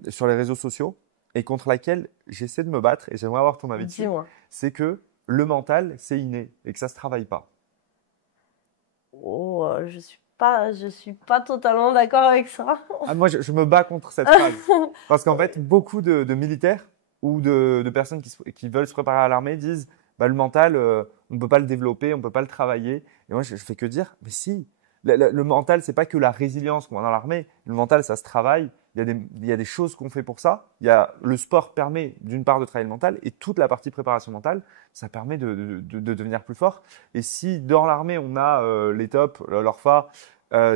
sur les réseaux sociaux et contre laquelle j'essaie de me battre et j'aimerais avoir ton avis dessus. Dis-moi. C'est que le mental, c'est inné et que ça se travaille pas. Oh, je suis pas totalement d'accord avec ça. Ah, moi, je me bats contre cette phrase. Parce qu'en fait, beaucoup de militaires ou de personnes qui veulent se préparer à l'armée disent bah, le mental, on ne peut pas le développer, on ne peut pas le travailler. Et moi, je fais que dire, mais si, le mental, c'est pas que la résilience qu'on a dans l'armée. Le mental, ça se travaille. Il y a des choses qu'on fait pour ça. Le sport permet d'une part de travailler le mental et toute la partie préparation mentale, ça permet de devenir plus fort. Et si dans l'armée, on a les TOP, l'ORFA,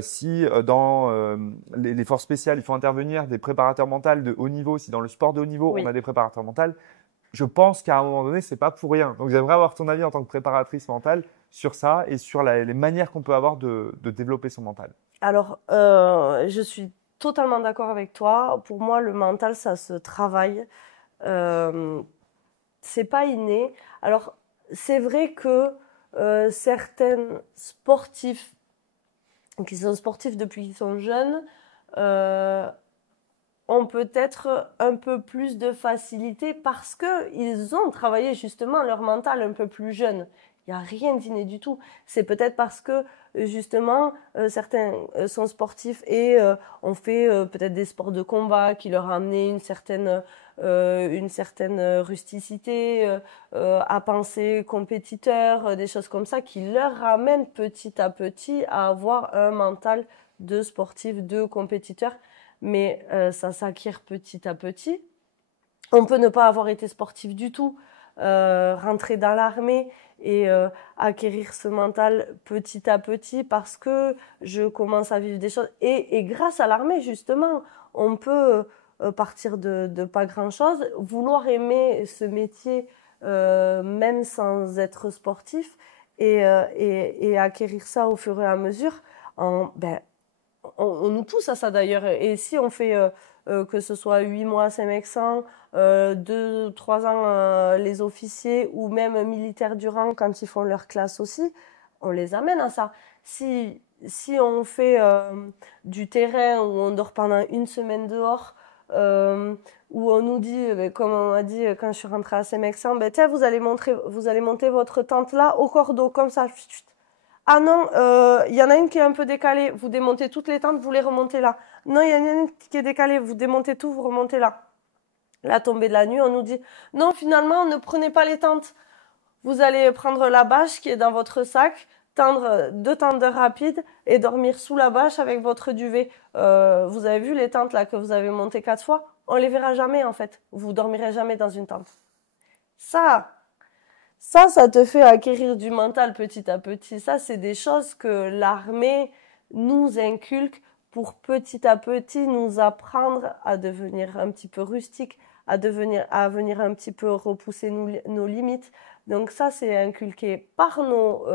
si dans les forces spéciales, il faut intervenir des préparateurs mentaux de haut niveau, si dans le sport de haut niveau, Oui. on a des préparateurs mentaux, je pense qu'à un moment donné, c'est pas pour rien. Donc, j'aimerais avoir ton avis en tant que préparatrice mentale sur ça et sur les manières qu'on peut avoir de développer son mental. Alors, je suis totalement d'accord avec toi. Pour moi, le mental, ça se travaille. C'est pas inné. Alors, c'est vrai que certains sportifs qui sont sportifs depuis qu'ils sont jeunes ont peut-être un peu plus de facilité parce qu'ils ont travaillé justement leur mental un peu plus jeune. Il n'y a rien d'inné du tout. C'est peut-être parce que justement certains sont sportifs et ont fait peut-être des sports de combat qui leur ont amené une certaine rusticité, à penser compétiteur, des choses comme ça qui leur ramènent petit à petit à avoir un mental de sportif, de compétiteur. Mais ça s'acquiert petit à petit. On peut ne pas avoir été sportif du tout, rentrer dans l'armée et acquérir ce mental petit à petit parce que je commence à vivre des choses. Et grâce à l'armée, justement, on peut partir de pas grand-chose, vouloir aimer ce métier même sans être sportif et acquérir ça au fur et à mesure. On nous pousse à ça d'ailleurs. Et si on fait que ce soit 8 mois CMEX1, 2, 3 ans les officiers ou même militaires du rang quand ils font leur classe aussi, on les amène à ça. si on fait du terrain où on dort pendant une semaine dehors, où on nous dit, comme on m'a dit quand je suis rentrée à Saint-Mexan, tiens, vous allez monter votre tente là au cordeau, comme ça. Ah non, y en a une qui est un peu décalée, vous démontez toutes les tentes, vous les remontez là. Non, il y en a une qui est décalée, vous démontez tout, vous remontez là. La tombée de la nuit, on nous dit, non, finalement, ne prenez pas les tentes. Vous allez prendre la bâche qui est dans votre sac, tendre 2 tendeurs rapides et dormir sous la bâche avec votre duvet. Vous avez vu les tentes là que vous avez montées 4 fois? On les verra jamais en fait. Vous dormirez jamais dans une tente. Ça te fait acquérir du mental petit à petit. Ça, c'est des choses que l'armée nous inculque pour petit à petit nous apprendre à devenir un petit peu rustique, à venir un petit peu repousser nos limites. Donc ça, c'est inculqué par nos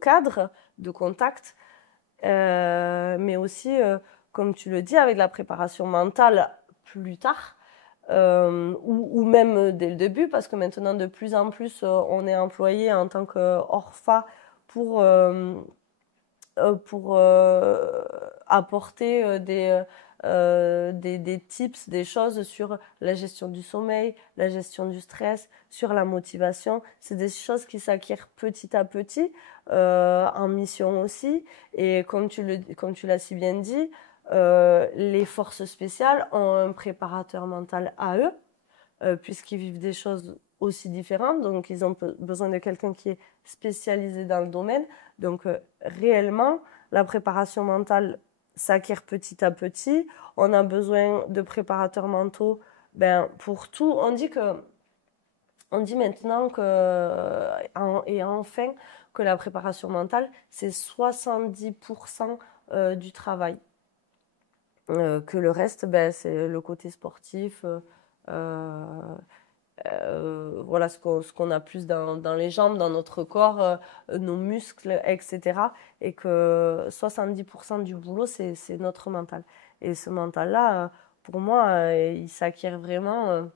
cadres de contact, mais aussi, comme tu le dis, avec la préparation mentale plus tard. Ou même dès le début, parce que maintenant de plus en plus on est employé en tant qu'ORFA pour apporter des tips, des choses sur la gestion du sommeil, la gestion du stress, sur la motivation. C'est des choses qui s'acquièrent petit à petit, en mission aussi. Et comme tu l'as si bien dit, les forces spéciales ont un préparateur mental à eux, puisqu'ils vivent des choses aussi différentes, donc ils ont besoin de quelqu'un qui est spécialisé dans le domaine. Donc réellement, la préparation mentale s'acquiert petit à petit. On a besoin de préparateurs mentaux pour tout. On dit maintenant et enfin que la préparation mentale, c'est 70% du travail. Que le reste, c'est le côté sportif, voilà ce qu'on a plus dans les jambes, dans notre corps, nos muscles, etc. Et que 70% du boulot, c'est notre mental. Et ce mental-là, pour moi, il s'acquiert vraiment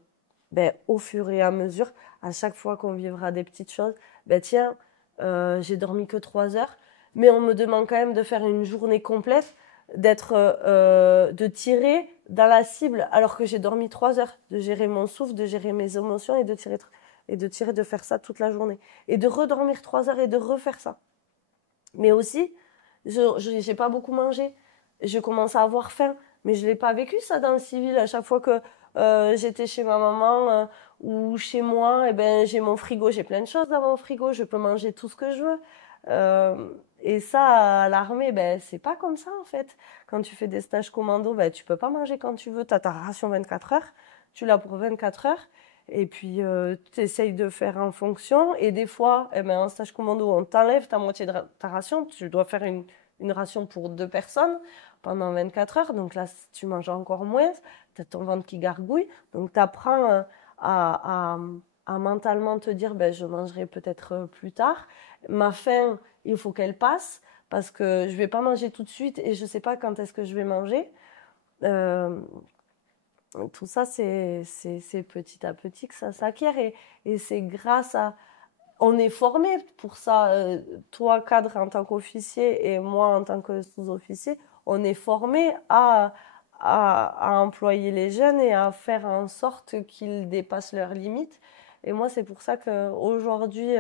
au fur et à mesure. À chaque fois qu'on vivra des petites choses, tiens, j'ai dormi que 3 heures, mais on me demande quand même de faire une journée complète, de tirer dans la cible alors que j'ai dormi 3 heures, de gérer mon souffle, de gérer mes émotions et de tirer, de faire ça toute la journée. Et de redormir 3 heures et de refaire ça. Mais aussi, je n'ai pas beaucoup mangé. Je commence à avoir faim. Mais je ne l'ai pas vécu ça dans le civil. À chaque fois que j'étais chez ma maman ou chez moi, j'ai mon frigo. J'ai plein de choses dans mon frigo. Je peux manger tout ce que je veux. Et ça, à l'armée, c'est pas comme ça en fait. Quand tu fais des stages commando, tu peux pas manger quand tu veux. Tu as ta ration 24 heures. Tu l'as pour 24 heures. Et puis, tu essayes de faire en fonction. Et des fois, en stage commando, on t'enlève ta moitié de ta ration. Tu dois faire une ration pour 2 personnes pendant 24 heures. Donc là, tu manges encore moins. Tu as ton ventre qui gargouille. Donc, tu apprends à mentalement te dire, je mangerai peut-être plus tard. Ma faim, il faut qu'elle passe parce que je vais pas manger tout de suite et je sais pas quand est-ce que je vais manger. Tout ça, c'est petit à petit que ça s'acquiert et c'est grâce à... On est formé pour ça, toi cadre en tant qu'officier et moi en tant que sous-officier, on est formé à employer les jeunes et à faire en sorte qu'ils dépassent leurs limites. Et moi, c'est pour ça qu'aujourd'hui,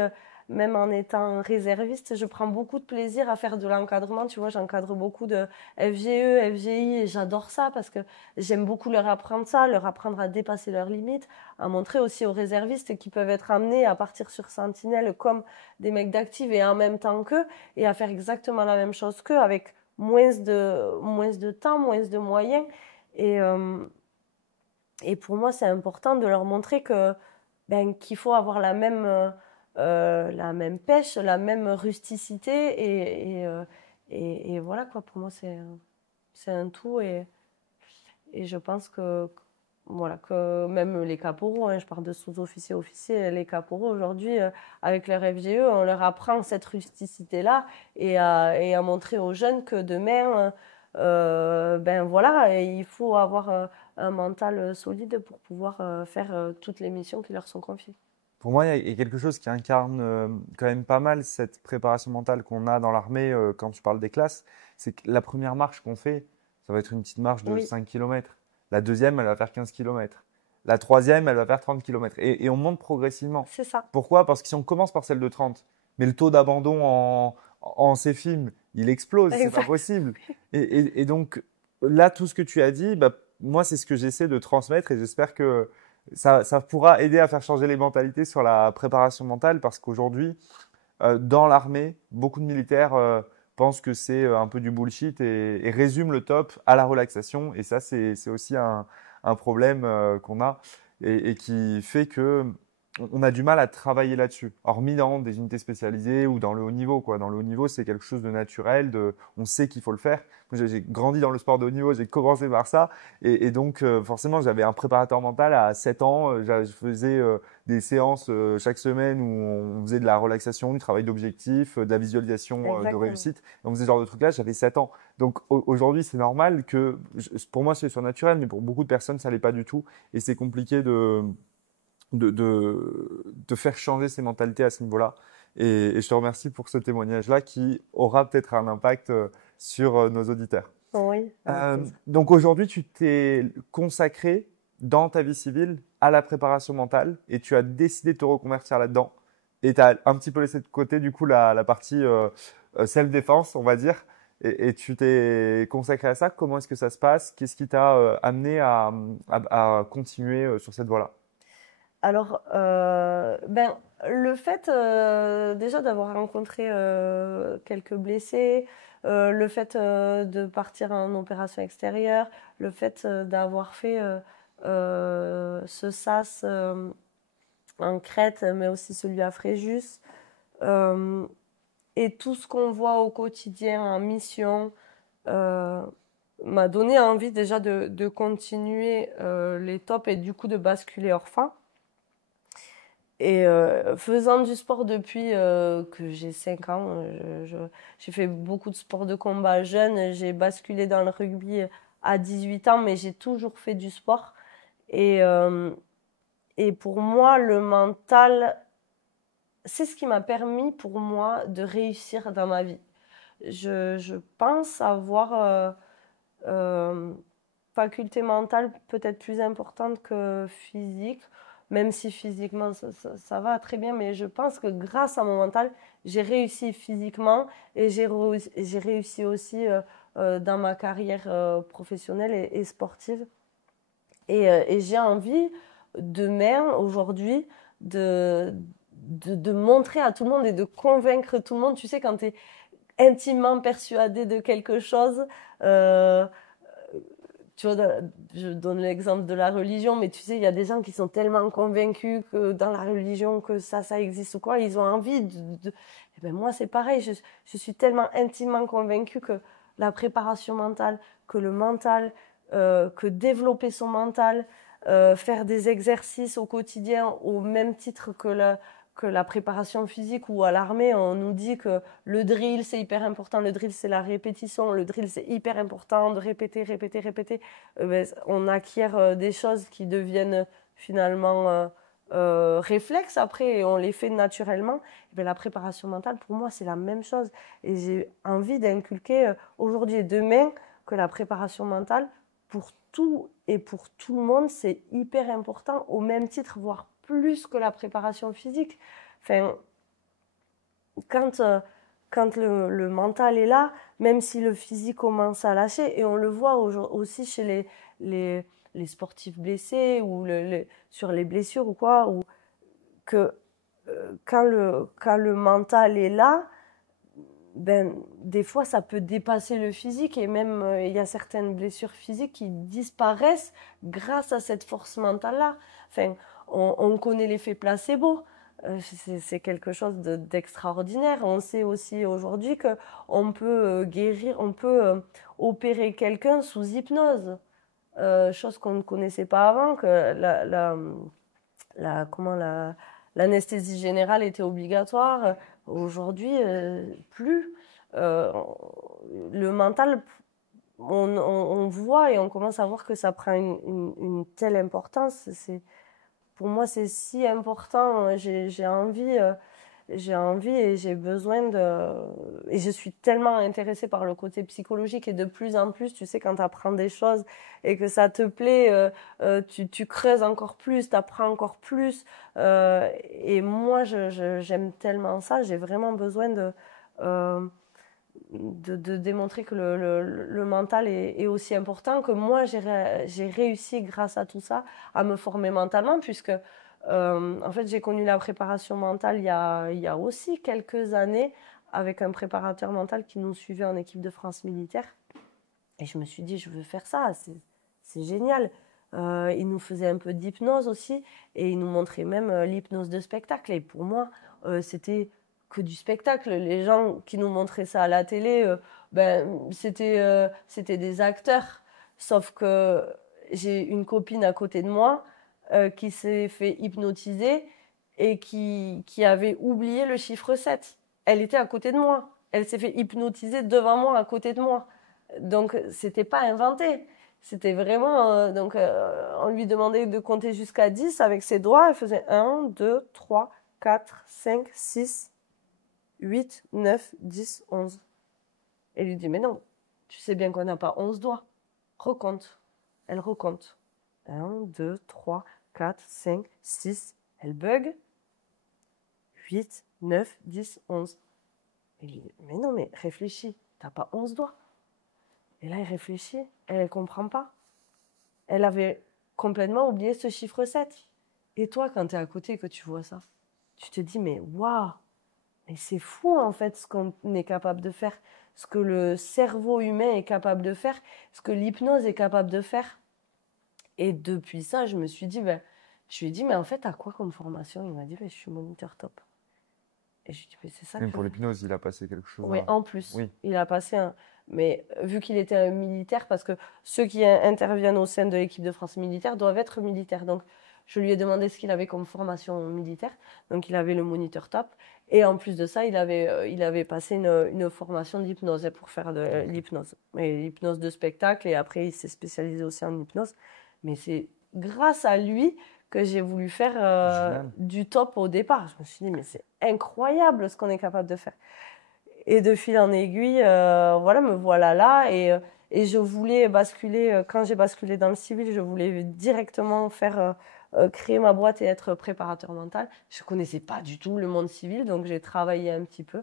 même en étant réserviste, je prends beaucoup de plaisir à faire de l'encadrement. Tu vois, j'encadre beaucoup de FGE, FGI et j'adore ça parce que j'aime beaucoup leur apprendre ça, leur apprendre à dépasser leurs limites, à montrer aussi aux réservistes qu'ils peuvent être amenés à partir sur Sentinelle comme des mecs d'active et en même temps qu'eux et à faire exactement la même chose qu'eux avec moins de temps, moins de moyens. Et pour moi, c'est important de leur montrer qu'il faut avoir la même pêche, la même rusticité et voilà quoi. Pour moi, c'est un tout et je pense que voilà que même les caporaux, je parle de sous-officiers, officiers, les caporaux aujourd'hui avec leur FGE, on leur apprend cette rusticité là et à montrer aux jeunes que demain voilà, et il faut avoir un mental solide pour pouvoir faire toutes les missions qui leur sont confiées. Pour moi, il y a quelque chose qui incarne quand même pas mal cette préparation mentale qu'on a dans l'armée quand tu parles des classes. C'est que la première marche qu'on fait, ça va être une petite marche de Oui, 5 km. La deuxième, elle va faire 15 km. La troisième, elle va faire 30 km. Et on monte progressivement. c'est ça. Pourquoi? Parce que si on commence par celle de 30, mais le taux d'abandon en CFIM, il explose, c'est pas Exact. possible. Et donc, là, tout ce que tu as dit, bah, moi, c'est ce que j'essaie de transmettre et j'espère que ça pourra aider à faire changer les mentalités sur la préparation mentale parce qu'aujourd'hui, dans l'armée, beaucoup de militaires pensent que c'est un peu du bullshit et résument le top à la relaxation. Et ça, c'est aussi un problème qu'on a et qui fait que on a du mal à travailler là-dessus, hormis dans des unités spécialisées ou dans le haut niveau, quoi. Dans le haut niveau, c'est quelque chose de naturel, on sait qu'il faut le faire. Moi, j'ai grandi dans le sport de haut niveau, j'ai commencé par ça, et donc forcément, j'avais un préparateur mental à 7 ans. Je faisais des séances chaque semaine où on faisait de la relaxation, du travail d'objectif, de la visualisation de Exactement. réussite. Et on faisait ce genre de trucs-là, j'avais 7 ans. Donc aujourd'hui, c'est normal que, pour moi, c'est surnaturel, mais pour beaucoup de personnes, ça l'est pas du tout, et c'est compliqué de faire changer ces mentalités à ce niveau-là. Et je te remercie pour ce témoignage-là qui aura peut-être un impact sur nos auditeurs. Oui, avec plaisir. Donc aujourd'hui, tu t'es consacré dans ta vie civile à la préparation mentale et tu as décidé de te reconvertir là-dedans. Et tu as un petit peu laissé de côté du coup la partie self-défense, on va dire. Et tu t'es consacré à ça. Comment est-ce que ça se passe? Qu'est-ce qui t'a amené à continuer sur cette voie-là? Alors, ben, le fait déjà d'avoir rencontré quelques blessés, le fait de partir en opération extérieure, le fait d'avoir fait ce SAS en Crète, mais aussi celui à Fréjus, euh, et tout ce qu'on voit au quotidien en mission, euh, m'a donné envie déjà de continuer les tops et du coup de basculer hors fin. Et faisant du sport depuis que j'ai 5 ans, j'ai fait beaucoup de sport de combat jeune. J'ai basculé dans le rugby à 18 ans, mais j'ai toujours fait du sport. Et, euh, et pour moi, le mental, c'est ce qui m'a permis pour moi de réussir dans ma vie. Je pense avoir euh, faculté mentale peut-être plus importante que physique, même si physiquement ça va très bien, mais je pense que grâce à mon mental, j'ai réussi physiquement et j'ai réussi aussi dans ma carrière professionnelle et sportive. Et j'ai envie demain, aujourd'hui, de montrer à tout le monde et de convaincre tout le monde. Tu sais, quand tu es intimement persuadé de quelque chose, euh, tu vois, je donne l'exemple de la religion, mais tu sais, il y a des gens qui sont tellement convaincus que dans la religion, que ça existe ou quoi, ils ont envie Eh ben moi, c'est pareil, je suis tellement intimement convaincue que la préparation mentale, que le mental, que développer son mental, faire des exercices au quotidien au même titre que la préparation physique ou à l'armée, on nous dit que le drill, c'est hyper important. Le drill, c'est la répétition. Le drill, c'est hyper important de répéter, répéter, répéter. Ben, on acquiert des choses qui deviennent finalement réflexes après et on les fait naturellement. Ben, la préparation mentale, pour moi, c'est la même chose. Et j'ai envie d'inculquer aujourd'hui et demain que la préparation mentale, pour tout et pour tout le monde, c'est hyper important, au même titre, voire plus que la préparation physique. Enfin, quand, quand le mental est là, même si le physique commence à lâcher, et on le voit aussi chez les sportifs blessés ou sur les blessures ou quoi, ou que quand le mental est là, ben, des fois ça peut dépasser le physique et même il y a certaines blessures physiques qui disparaissent grâce à cette force mentale-là. Enfin, on connaît l'effet placebo. C'est quelque chose d'extraordinaire. On sait aussi aujourd'hui que on peut guérir, on peut opérer quelqu'un sous hypnose, chose qu'on ne connaissait pas avant, que comment l'anesthésie générale était obligatoire. Aujourd'hui, plus. Euh, le mental, on voit et on commence à voir que ça prend une telle importance. pour moi, c'est si important. J'ai envie et j'ai besoin de... Et je suis tellement intéressée par le côté psychologique et de plus en plus, tu sais, quand tu apprends des choses et que ça te plaît, tu creuses encore plus, tu apprends encore plus. Et moi, j'aime tellement ça, j'ai vraiment besoin de démontrer que le mental est aussi important, que moi, j'ai réussi grâce à tout ça à me former mentalement, puisque en fait, j'ai connu la préparation mentale il y a aussi quelques années avec un préparateur mental qui nous suivait en équipe de France militaire. Et je me suis dit, je veux faire ça, c'est génial. Il nous faisait un peu d'hypnose aussi et il nous montrait même l'hypnose de spectacle. Et pour moi, c'était que du spectacle. Les gens qui nous montraient ça à la télé, c'était des acteurs. Sauf que j'ai une copine à côté de moi qui s'est fait hypnotiser et qui avait oublié le chiffre 7. Elle était à côté de moi. Elle s'est fait hypnotiser devant moi, à côté de moi. Donc, c'était pas inventé. C'était vraiment. On lui demandait de compter jusqu'à 10 avec ses doigts. Elle faisait 1, 2, 3, 4, 5, 6, 8, 9, 10, 11. Et lui dit, mais non, tu sais bien qu'on n'a pas 11 doigts. Recompte. Elle recompte. 1, 2, 3, 4, 5, 6. Elle bug. 8, 9, 10, 11. Et lui dit, mais non, mais réfléchis. T'as pas 11 doigts. Et là, elle réfléchit. Elle ne comprend pas. Elle avait complètement oublié ce chiffre 7. Et toi, quand tu es à côté et que tu vois ça, tu te dis, mais waouh, mais c'est fou en fait ce qu'on est capable de faire, ce que le cerveau humain est capable de faire, ce que l'hypnose est capable de faire. Et depuis ça, je me suis dit, je lui ai dit, mais en fait, à quoi comme formation? Il m'a dit, je suis moniteur top. Et je lui ai dit, mais c'est ça. Même pour l'hypnose, il a passé quelque chose. Oui, en plus. Oui. Il a passé un. Mais vu qu'il était un militaire, parce que ceux qui interviennent au sein de l'équipe de France militaire doivent être militaires. Donc, je lui ai demandé ce qu'il avait comme formation militaire. Donc, il avait le moniteur top. Et en plus de ça, il avait passé une formation d'hypnose pour faire de l'hypnose. Et l'hypnose de spectacle. Et après, il s'est spécialisé aussi en hypnose. Mais c'est grâce à lui que j'ai voulu faire du top au départ. Je me suis dit, mais c'est incroyable ce qu'on est capable de faire. Et de fil en aiguille, voilà, me voilà là. Et je voulais basculer, quand j'ai basculé dans le civil, je voulais directement créer ma boîte et être préparateur mental. Je ne connaissais pas du tout le monde civil, donc j'ai travaillé un petit peu.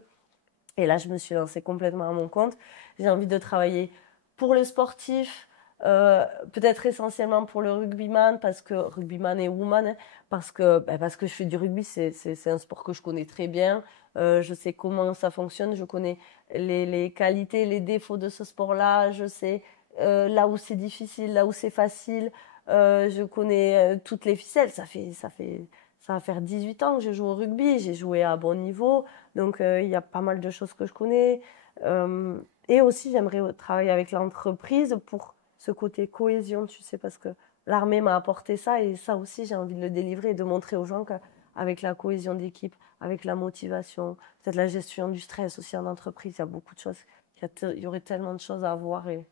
Et là, je me suis lancée complètement à mon compte. J'ai envie de travailler pour le sportif, peut-être essentiellement pour le rugbyman, parce que rugbyman et woman, hein, parce que je fais du rugby, c'est un sport que je connais très bien. Je sais comment ça fonctionne, je connais les qualités, les défauts de ce sport-là, je sais là où c'est difficile, là où c'est facile. Je connais toutes les ficelles. Ça va faire 18 ans que je joue au rugby, j'ai joué à bon niveau, donc il y a pas mal de choses que je connais. Et aussi, j'aimerais travailler avec l'entreprise pour ce côté cohésion, tu sais, parce que l'armée m'a apporté ça et ça aussi, j'ai envie de le délivrer et de montrer aux gens qu'avec la cohésion d'équipe, avec la motivation, peut-être la gestion du stress aussi en entreprise, il y a beaucoup de choses, il y aurait tellement de choses à voir et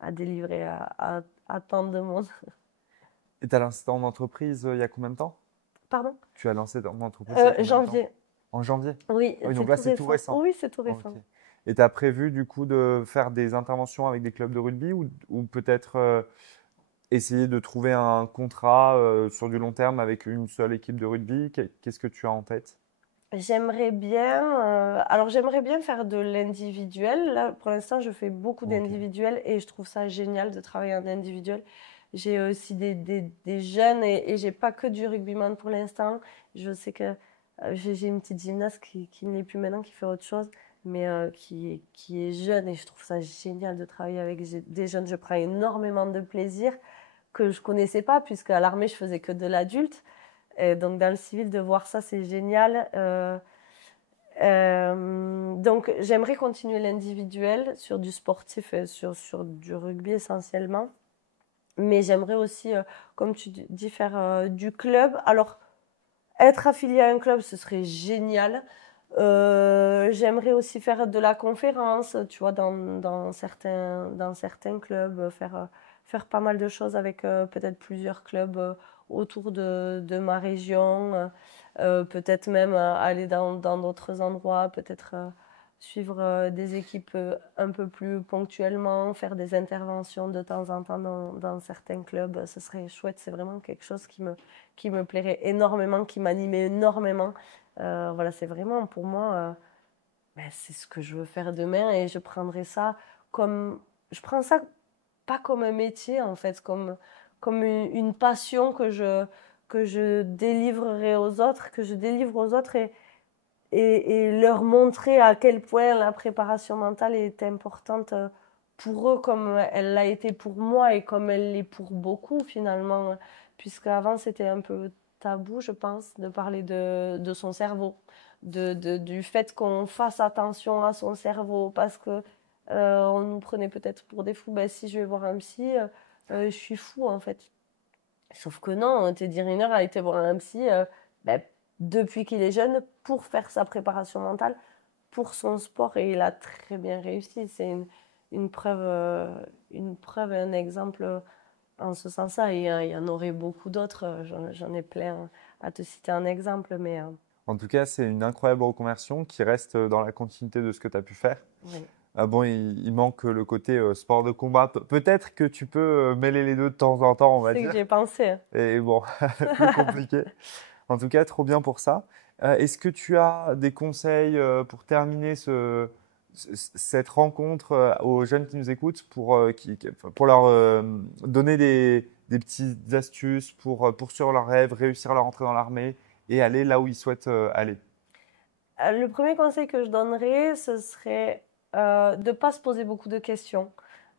à délivrer à tant de monde. Et tu as lancé ton entreprise il y a combien de temps? Pardon? Tu as lancé ton entreprise il y a combien de temps? Janvier. En janvier? Oui, donc là, c'est tout récent. Oui, c'est tout récent. Okay. Et tu as prévu du coup de faire des interventions avec des clubs de rugby ou peut-être essayer de trouver un contrat sur du long terme avec une seule équipe de rugby? Qu'est-ce que tu as en tête? J'aimerais bien faire de l'individuel. Là, pour l'instant, je fais beaucoup d'individuel et je trouve ça génial de travailler en individuel. J'ai aussi des jeunes et j'ai pas que du rugbyman pour l'instant. Je sais que j'ai une petite gymnaste qui ne l'est plus maintenant, qui fait autre chose, mais qui est jeune et je trouve ça génial de travailler avec des jeunes. Je prends énormément de plaisir que je connaissais pas puisque à l'armée, je faisais que de l'adulte. Et donc dans le civil, de voir ça, c'est génial. Donc j'aimerais continuer l'individuel sur du sportif et sur du rugby essentiellement. Mais j'aimerais aussi, comme tu dis, faire du club. Alors, être affilié à un club, ce serait génial. J'aimerais aussi faire de la conférence, tu vois, dans certains clubs, faire pas mal de choses avec peut-être plusieurs clubs autour de ma région, peut-être même aller dans d'autres endroits, peut-être suivre des équipes un peu plus ponctuellement, faire des interventions de temps en temps dans certains clubs. Ce serait chouette, c'est vraiment quelque chose qui me plairait énormément, qui m'animait énormément. Voilà, c'est vraiment pour moi, ben, c'est ce que je veux faire demain et je prendrai ça comme... Je prends ça pas comme un métier en fait, comme une passion que je délivrerai aux autres, que je délivre aux autres et leur montrer à quel point la préparation mentale est importante pour eux comme elle l'a été pour moi et comme elle l'est pour beaucoup finalement, puisqu'avant c'était un peu tabou, je pense, de parler de son cerveau, du fait qu'on fasse attention à son cerveau, parce que on nous prenait peut-être pour des fous. Ben, si je vais voir un psy, je suis fou en fait. Sauf que non, Teddy Riner a été voir un psy ben, depuis qu'il est jeune pour faire sa préparation mentale pour son sport et il a très bien réussi. C'est une preuve et un exemple en ce sens-là. Et il y en aurait beaucoup d'autres. J'en ai plein à te citer un exemple, mais En tout cas, c'est une incroyable reconversion qui reste dans la continuité de ce que tu as pu faire. oui. Ah bon, il manque le côté sport de combat. Peut-être que tu peux mêler les deux de temps en temps, on va C'est que dire. j'ai pensé. Et bon, plus compliqué. En tout cas, trop bien pour ça. Est-ce que tu as des conseils pour terminer cette rencontre aux jeunes qui nous écoutent pour leur donner des petites astuces pour poursuivre leurs rêves, réussir à rentrer dans l'armée et aller là où ils souhaitent aller? Le premier conseil que je donnerais, ce serait de ne pas se poser beaucoup de questions.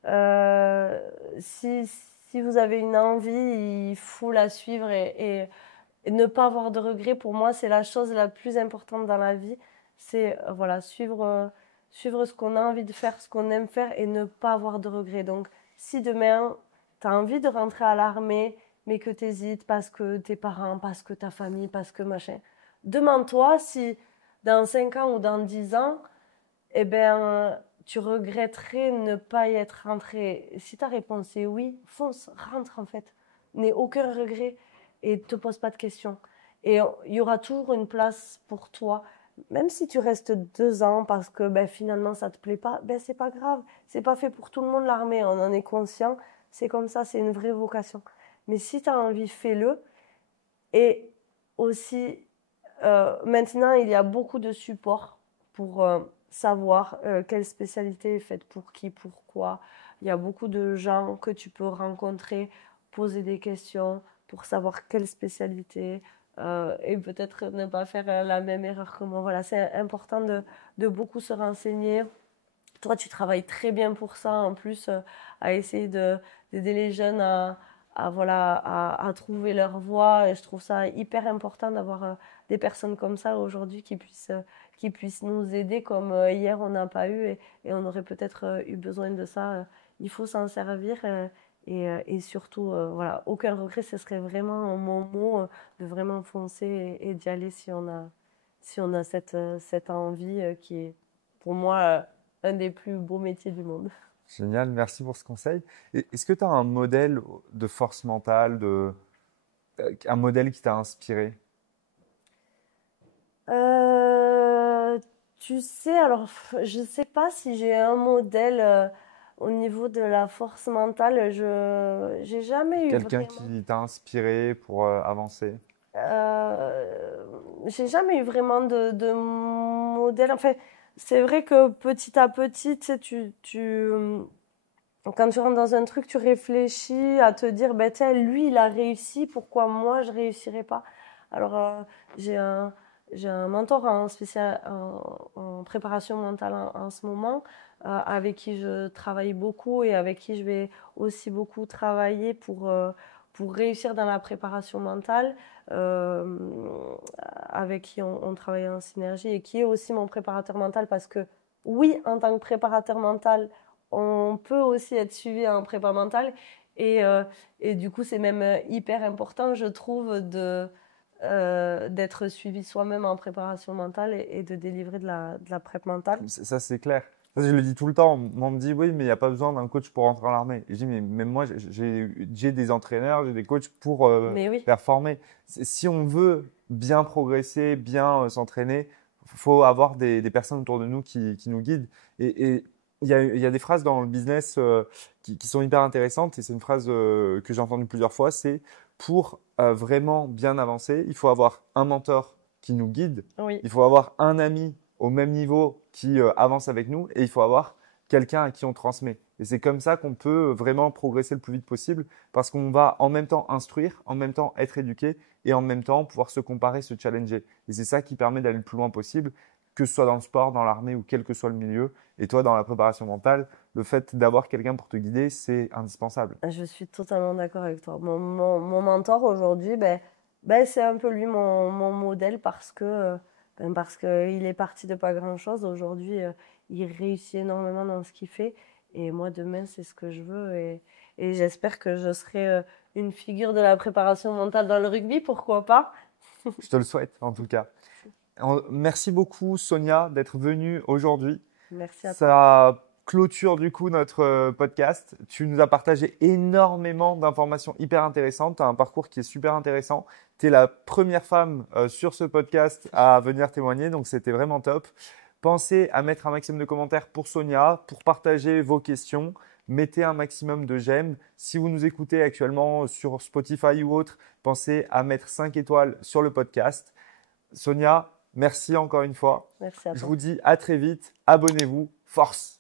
Euh, si vous avez une envie, il faut la suivre et ne pas avoir de regrets. Pour moi, c'est la chose la plus importante dans la vie. C'est voilà, suivre ce qu'on a envie de faire, ce qu'on aime faire et ne pas avoir de regrets. Donc, si demain, tu as envie de rentrer à l'armée, mais que tu hésites parce que tes parents, parce que ta famille, parce que machin, demande-toi si dans 5 ans ou dans 10 ans, eh ben, tu regretterais ne pas y être rentré. Si ta réponse est oui, fonce, rentre en fait. N'aie aucun regret et te pose pas de questions. Et il y aura toujours une place pour toi. Même si tu restes 2 ans parce que ben, finalement ça te plaît pas, ben, c'est pas grave. C'est pas fait pour tout le monde l'armée, on en est conscient. C'est comme ça, c'est une vraie vocation. Mais si tu as envie, fais-le. Et aussi, maintenant, il y a beaucoup de supports pour savoir quelle spécialité est faite pour qui, pourquoi. Il y a beaucoup de gens que tu peux rencontrer, poser des questions pour savoir quelle spécialité et peut-être ne pas faire la même erreur que moi. Voilà, c'est important de beaucoup se renseigner. Toi, tu travailles très bien pour ça, en plus, à essayer d'aider les jeunes voilà, à trouver leur voie. Et je trouve ça hyper important d'avoir des personnes comme ça aujourd'hui qui puissent nous aider, comme hier on n'a pas eu et on aurait peut-être eu besoin de ça. Il faut s'en servir et surtout, voilà, aucun regret, ce serait vraiment mon mot de vraiment foncer et d'y aller si on a cette envie qui est pour moi un des plus beaux métiers du monde. Génial, merci pour ce conseil. Est-ce que tu as un modèle de force mentale, un modèle qui t'a inspiré? Euh, Tu sais, alors, je sais pas si j'ai un modèle au niveau de la force mentale. J'ai jamais eu Quelqu'un vraiment. qui t'a inspiré pour avancer? J'ai jamais eu vraiment de modèle. Enfin, c'est vrai que petit à petit, tu sais, quand tu rentres dans un truc, tu réfléchis à te dire, ben, tiens, lui, il a réussi, pourquoi moi, je réussirais pas? Alors, j'ai un, j'ai un mentor en préparation mentale en ce moment, avec qui je travaille beaucoup et avec qui je vais aussi beaucoup travailler pour réussir dans la préparation mentale, euh, avec qui on travaille en synergie et qui est aussi mon préparateur mental parce que, oui, en tant que préparateur mental, on peut aussi être suivi en prépa mentale et du coup c'est même hyper important je trouve d'être suivi soi-même en préparation mentale et de délivrer de la prép mentale. Ça, c'est clair. Je le dis tout le temps. On me dit oui, mais il n'y a pas besoin d'un coach pour rentrer dans l'armée. Et je dis mais même moi, j'ai des entraîneurs, j'ai des coachs pour Mais oui, performer. Si on veut bien progresser, bien s'entraîner, faut avoir des personnes autour de nous qui nous guident. Et il y a des phrases dans le business qui sont hyper intéressantes. Et c'est une phrase que j'ai entendue plusieurs fois. C'est pour vraiment bien avancer, il faut avoir un mentor qui nous guide. oui. Il faut avoir un ami au même niveau qui avance avec nous et il faut avoir quelqu'un à qui on transmet. Et c'est comme ça qu'on peut vraiment progresser le plus vite possible parce qu'on va en même temps instruire, en même temps être éduqué et en même temps pouvoir se comparer, se challenger. Et c'est ça qui permet d'aller le plus loin possible, que ce soit dans le sport, dans l'armée ou quel que soit le milieu. Et toi, dans la préparation mentale, le fait d'avoir quelqu'un pour te guider, c'est indispensable. Je suis totalement d'accord avec toi. Mon mentor aujourd'hui, c'est un peu lui mon modèle parce que il est parti de pas grand-chose. Aujourd'hui, il réussit énormément dans ce qu'il fait. Et moi, demain, c'est ce que je veux. Et j'espère que je serai une figure de la préparation mentale dans le rugby, pourquoi pas? Je te le souhaite en tout cas. Merci beaucoup Sonia d'être venue aujourd'hui. Merci à toi. Ça clôture du coup notre podcast. Tu nous as partagé énormément d'informations hyper intéressantes. Tu as un parcours qui est super intéressant. Tu es la première femme sur ce podcast à venir témoigner, donc c'était vraiment top. Pensez à mettre un maximum de commentaires pour Sonia, pour partager vos questions. Mettez un maximum de j'aime. Si vous nous écoutez actuellement sur Spotify ou autre, pensez à mettre 5 étoiles sur le podcast. Sonia, merci encore une fois. Merci à Je toi. vous dis à très vite. Abonnez-vous. Force!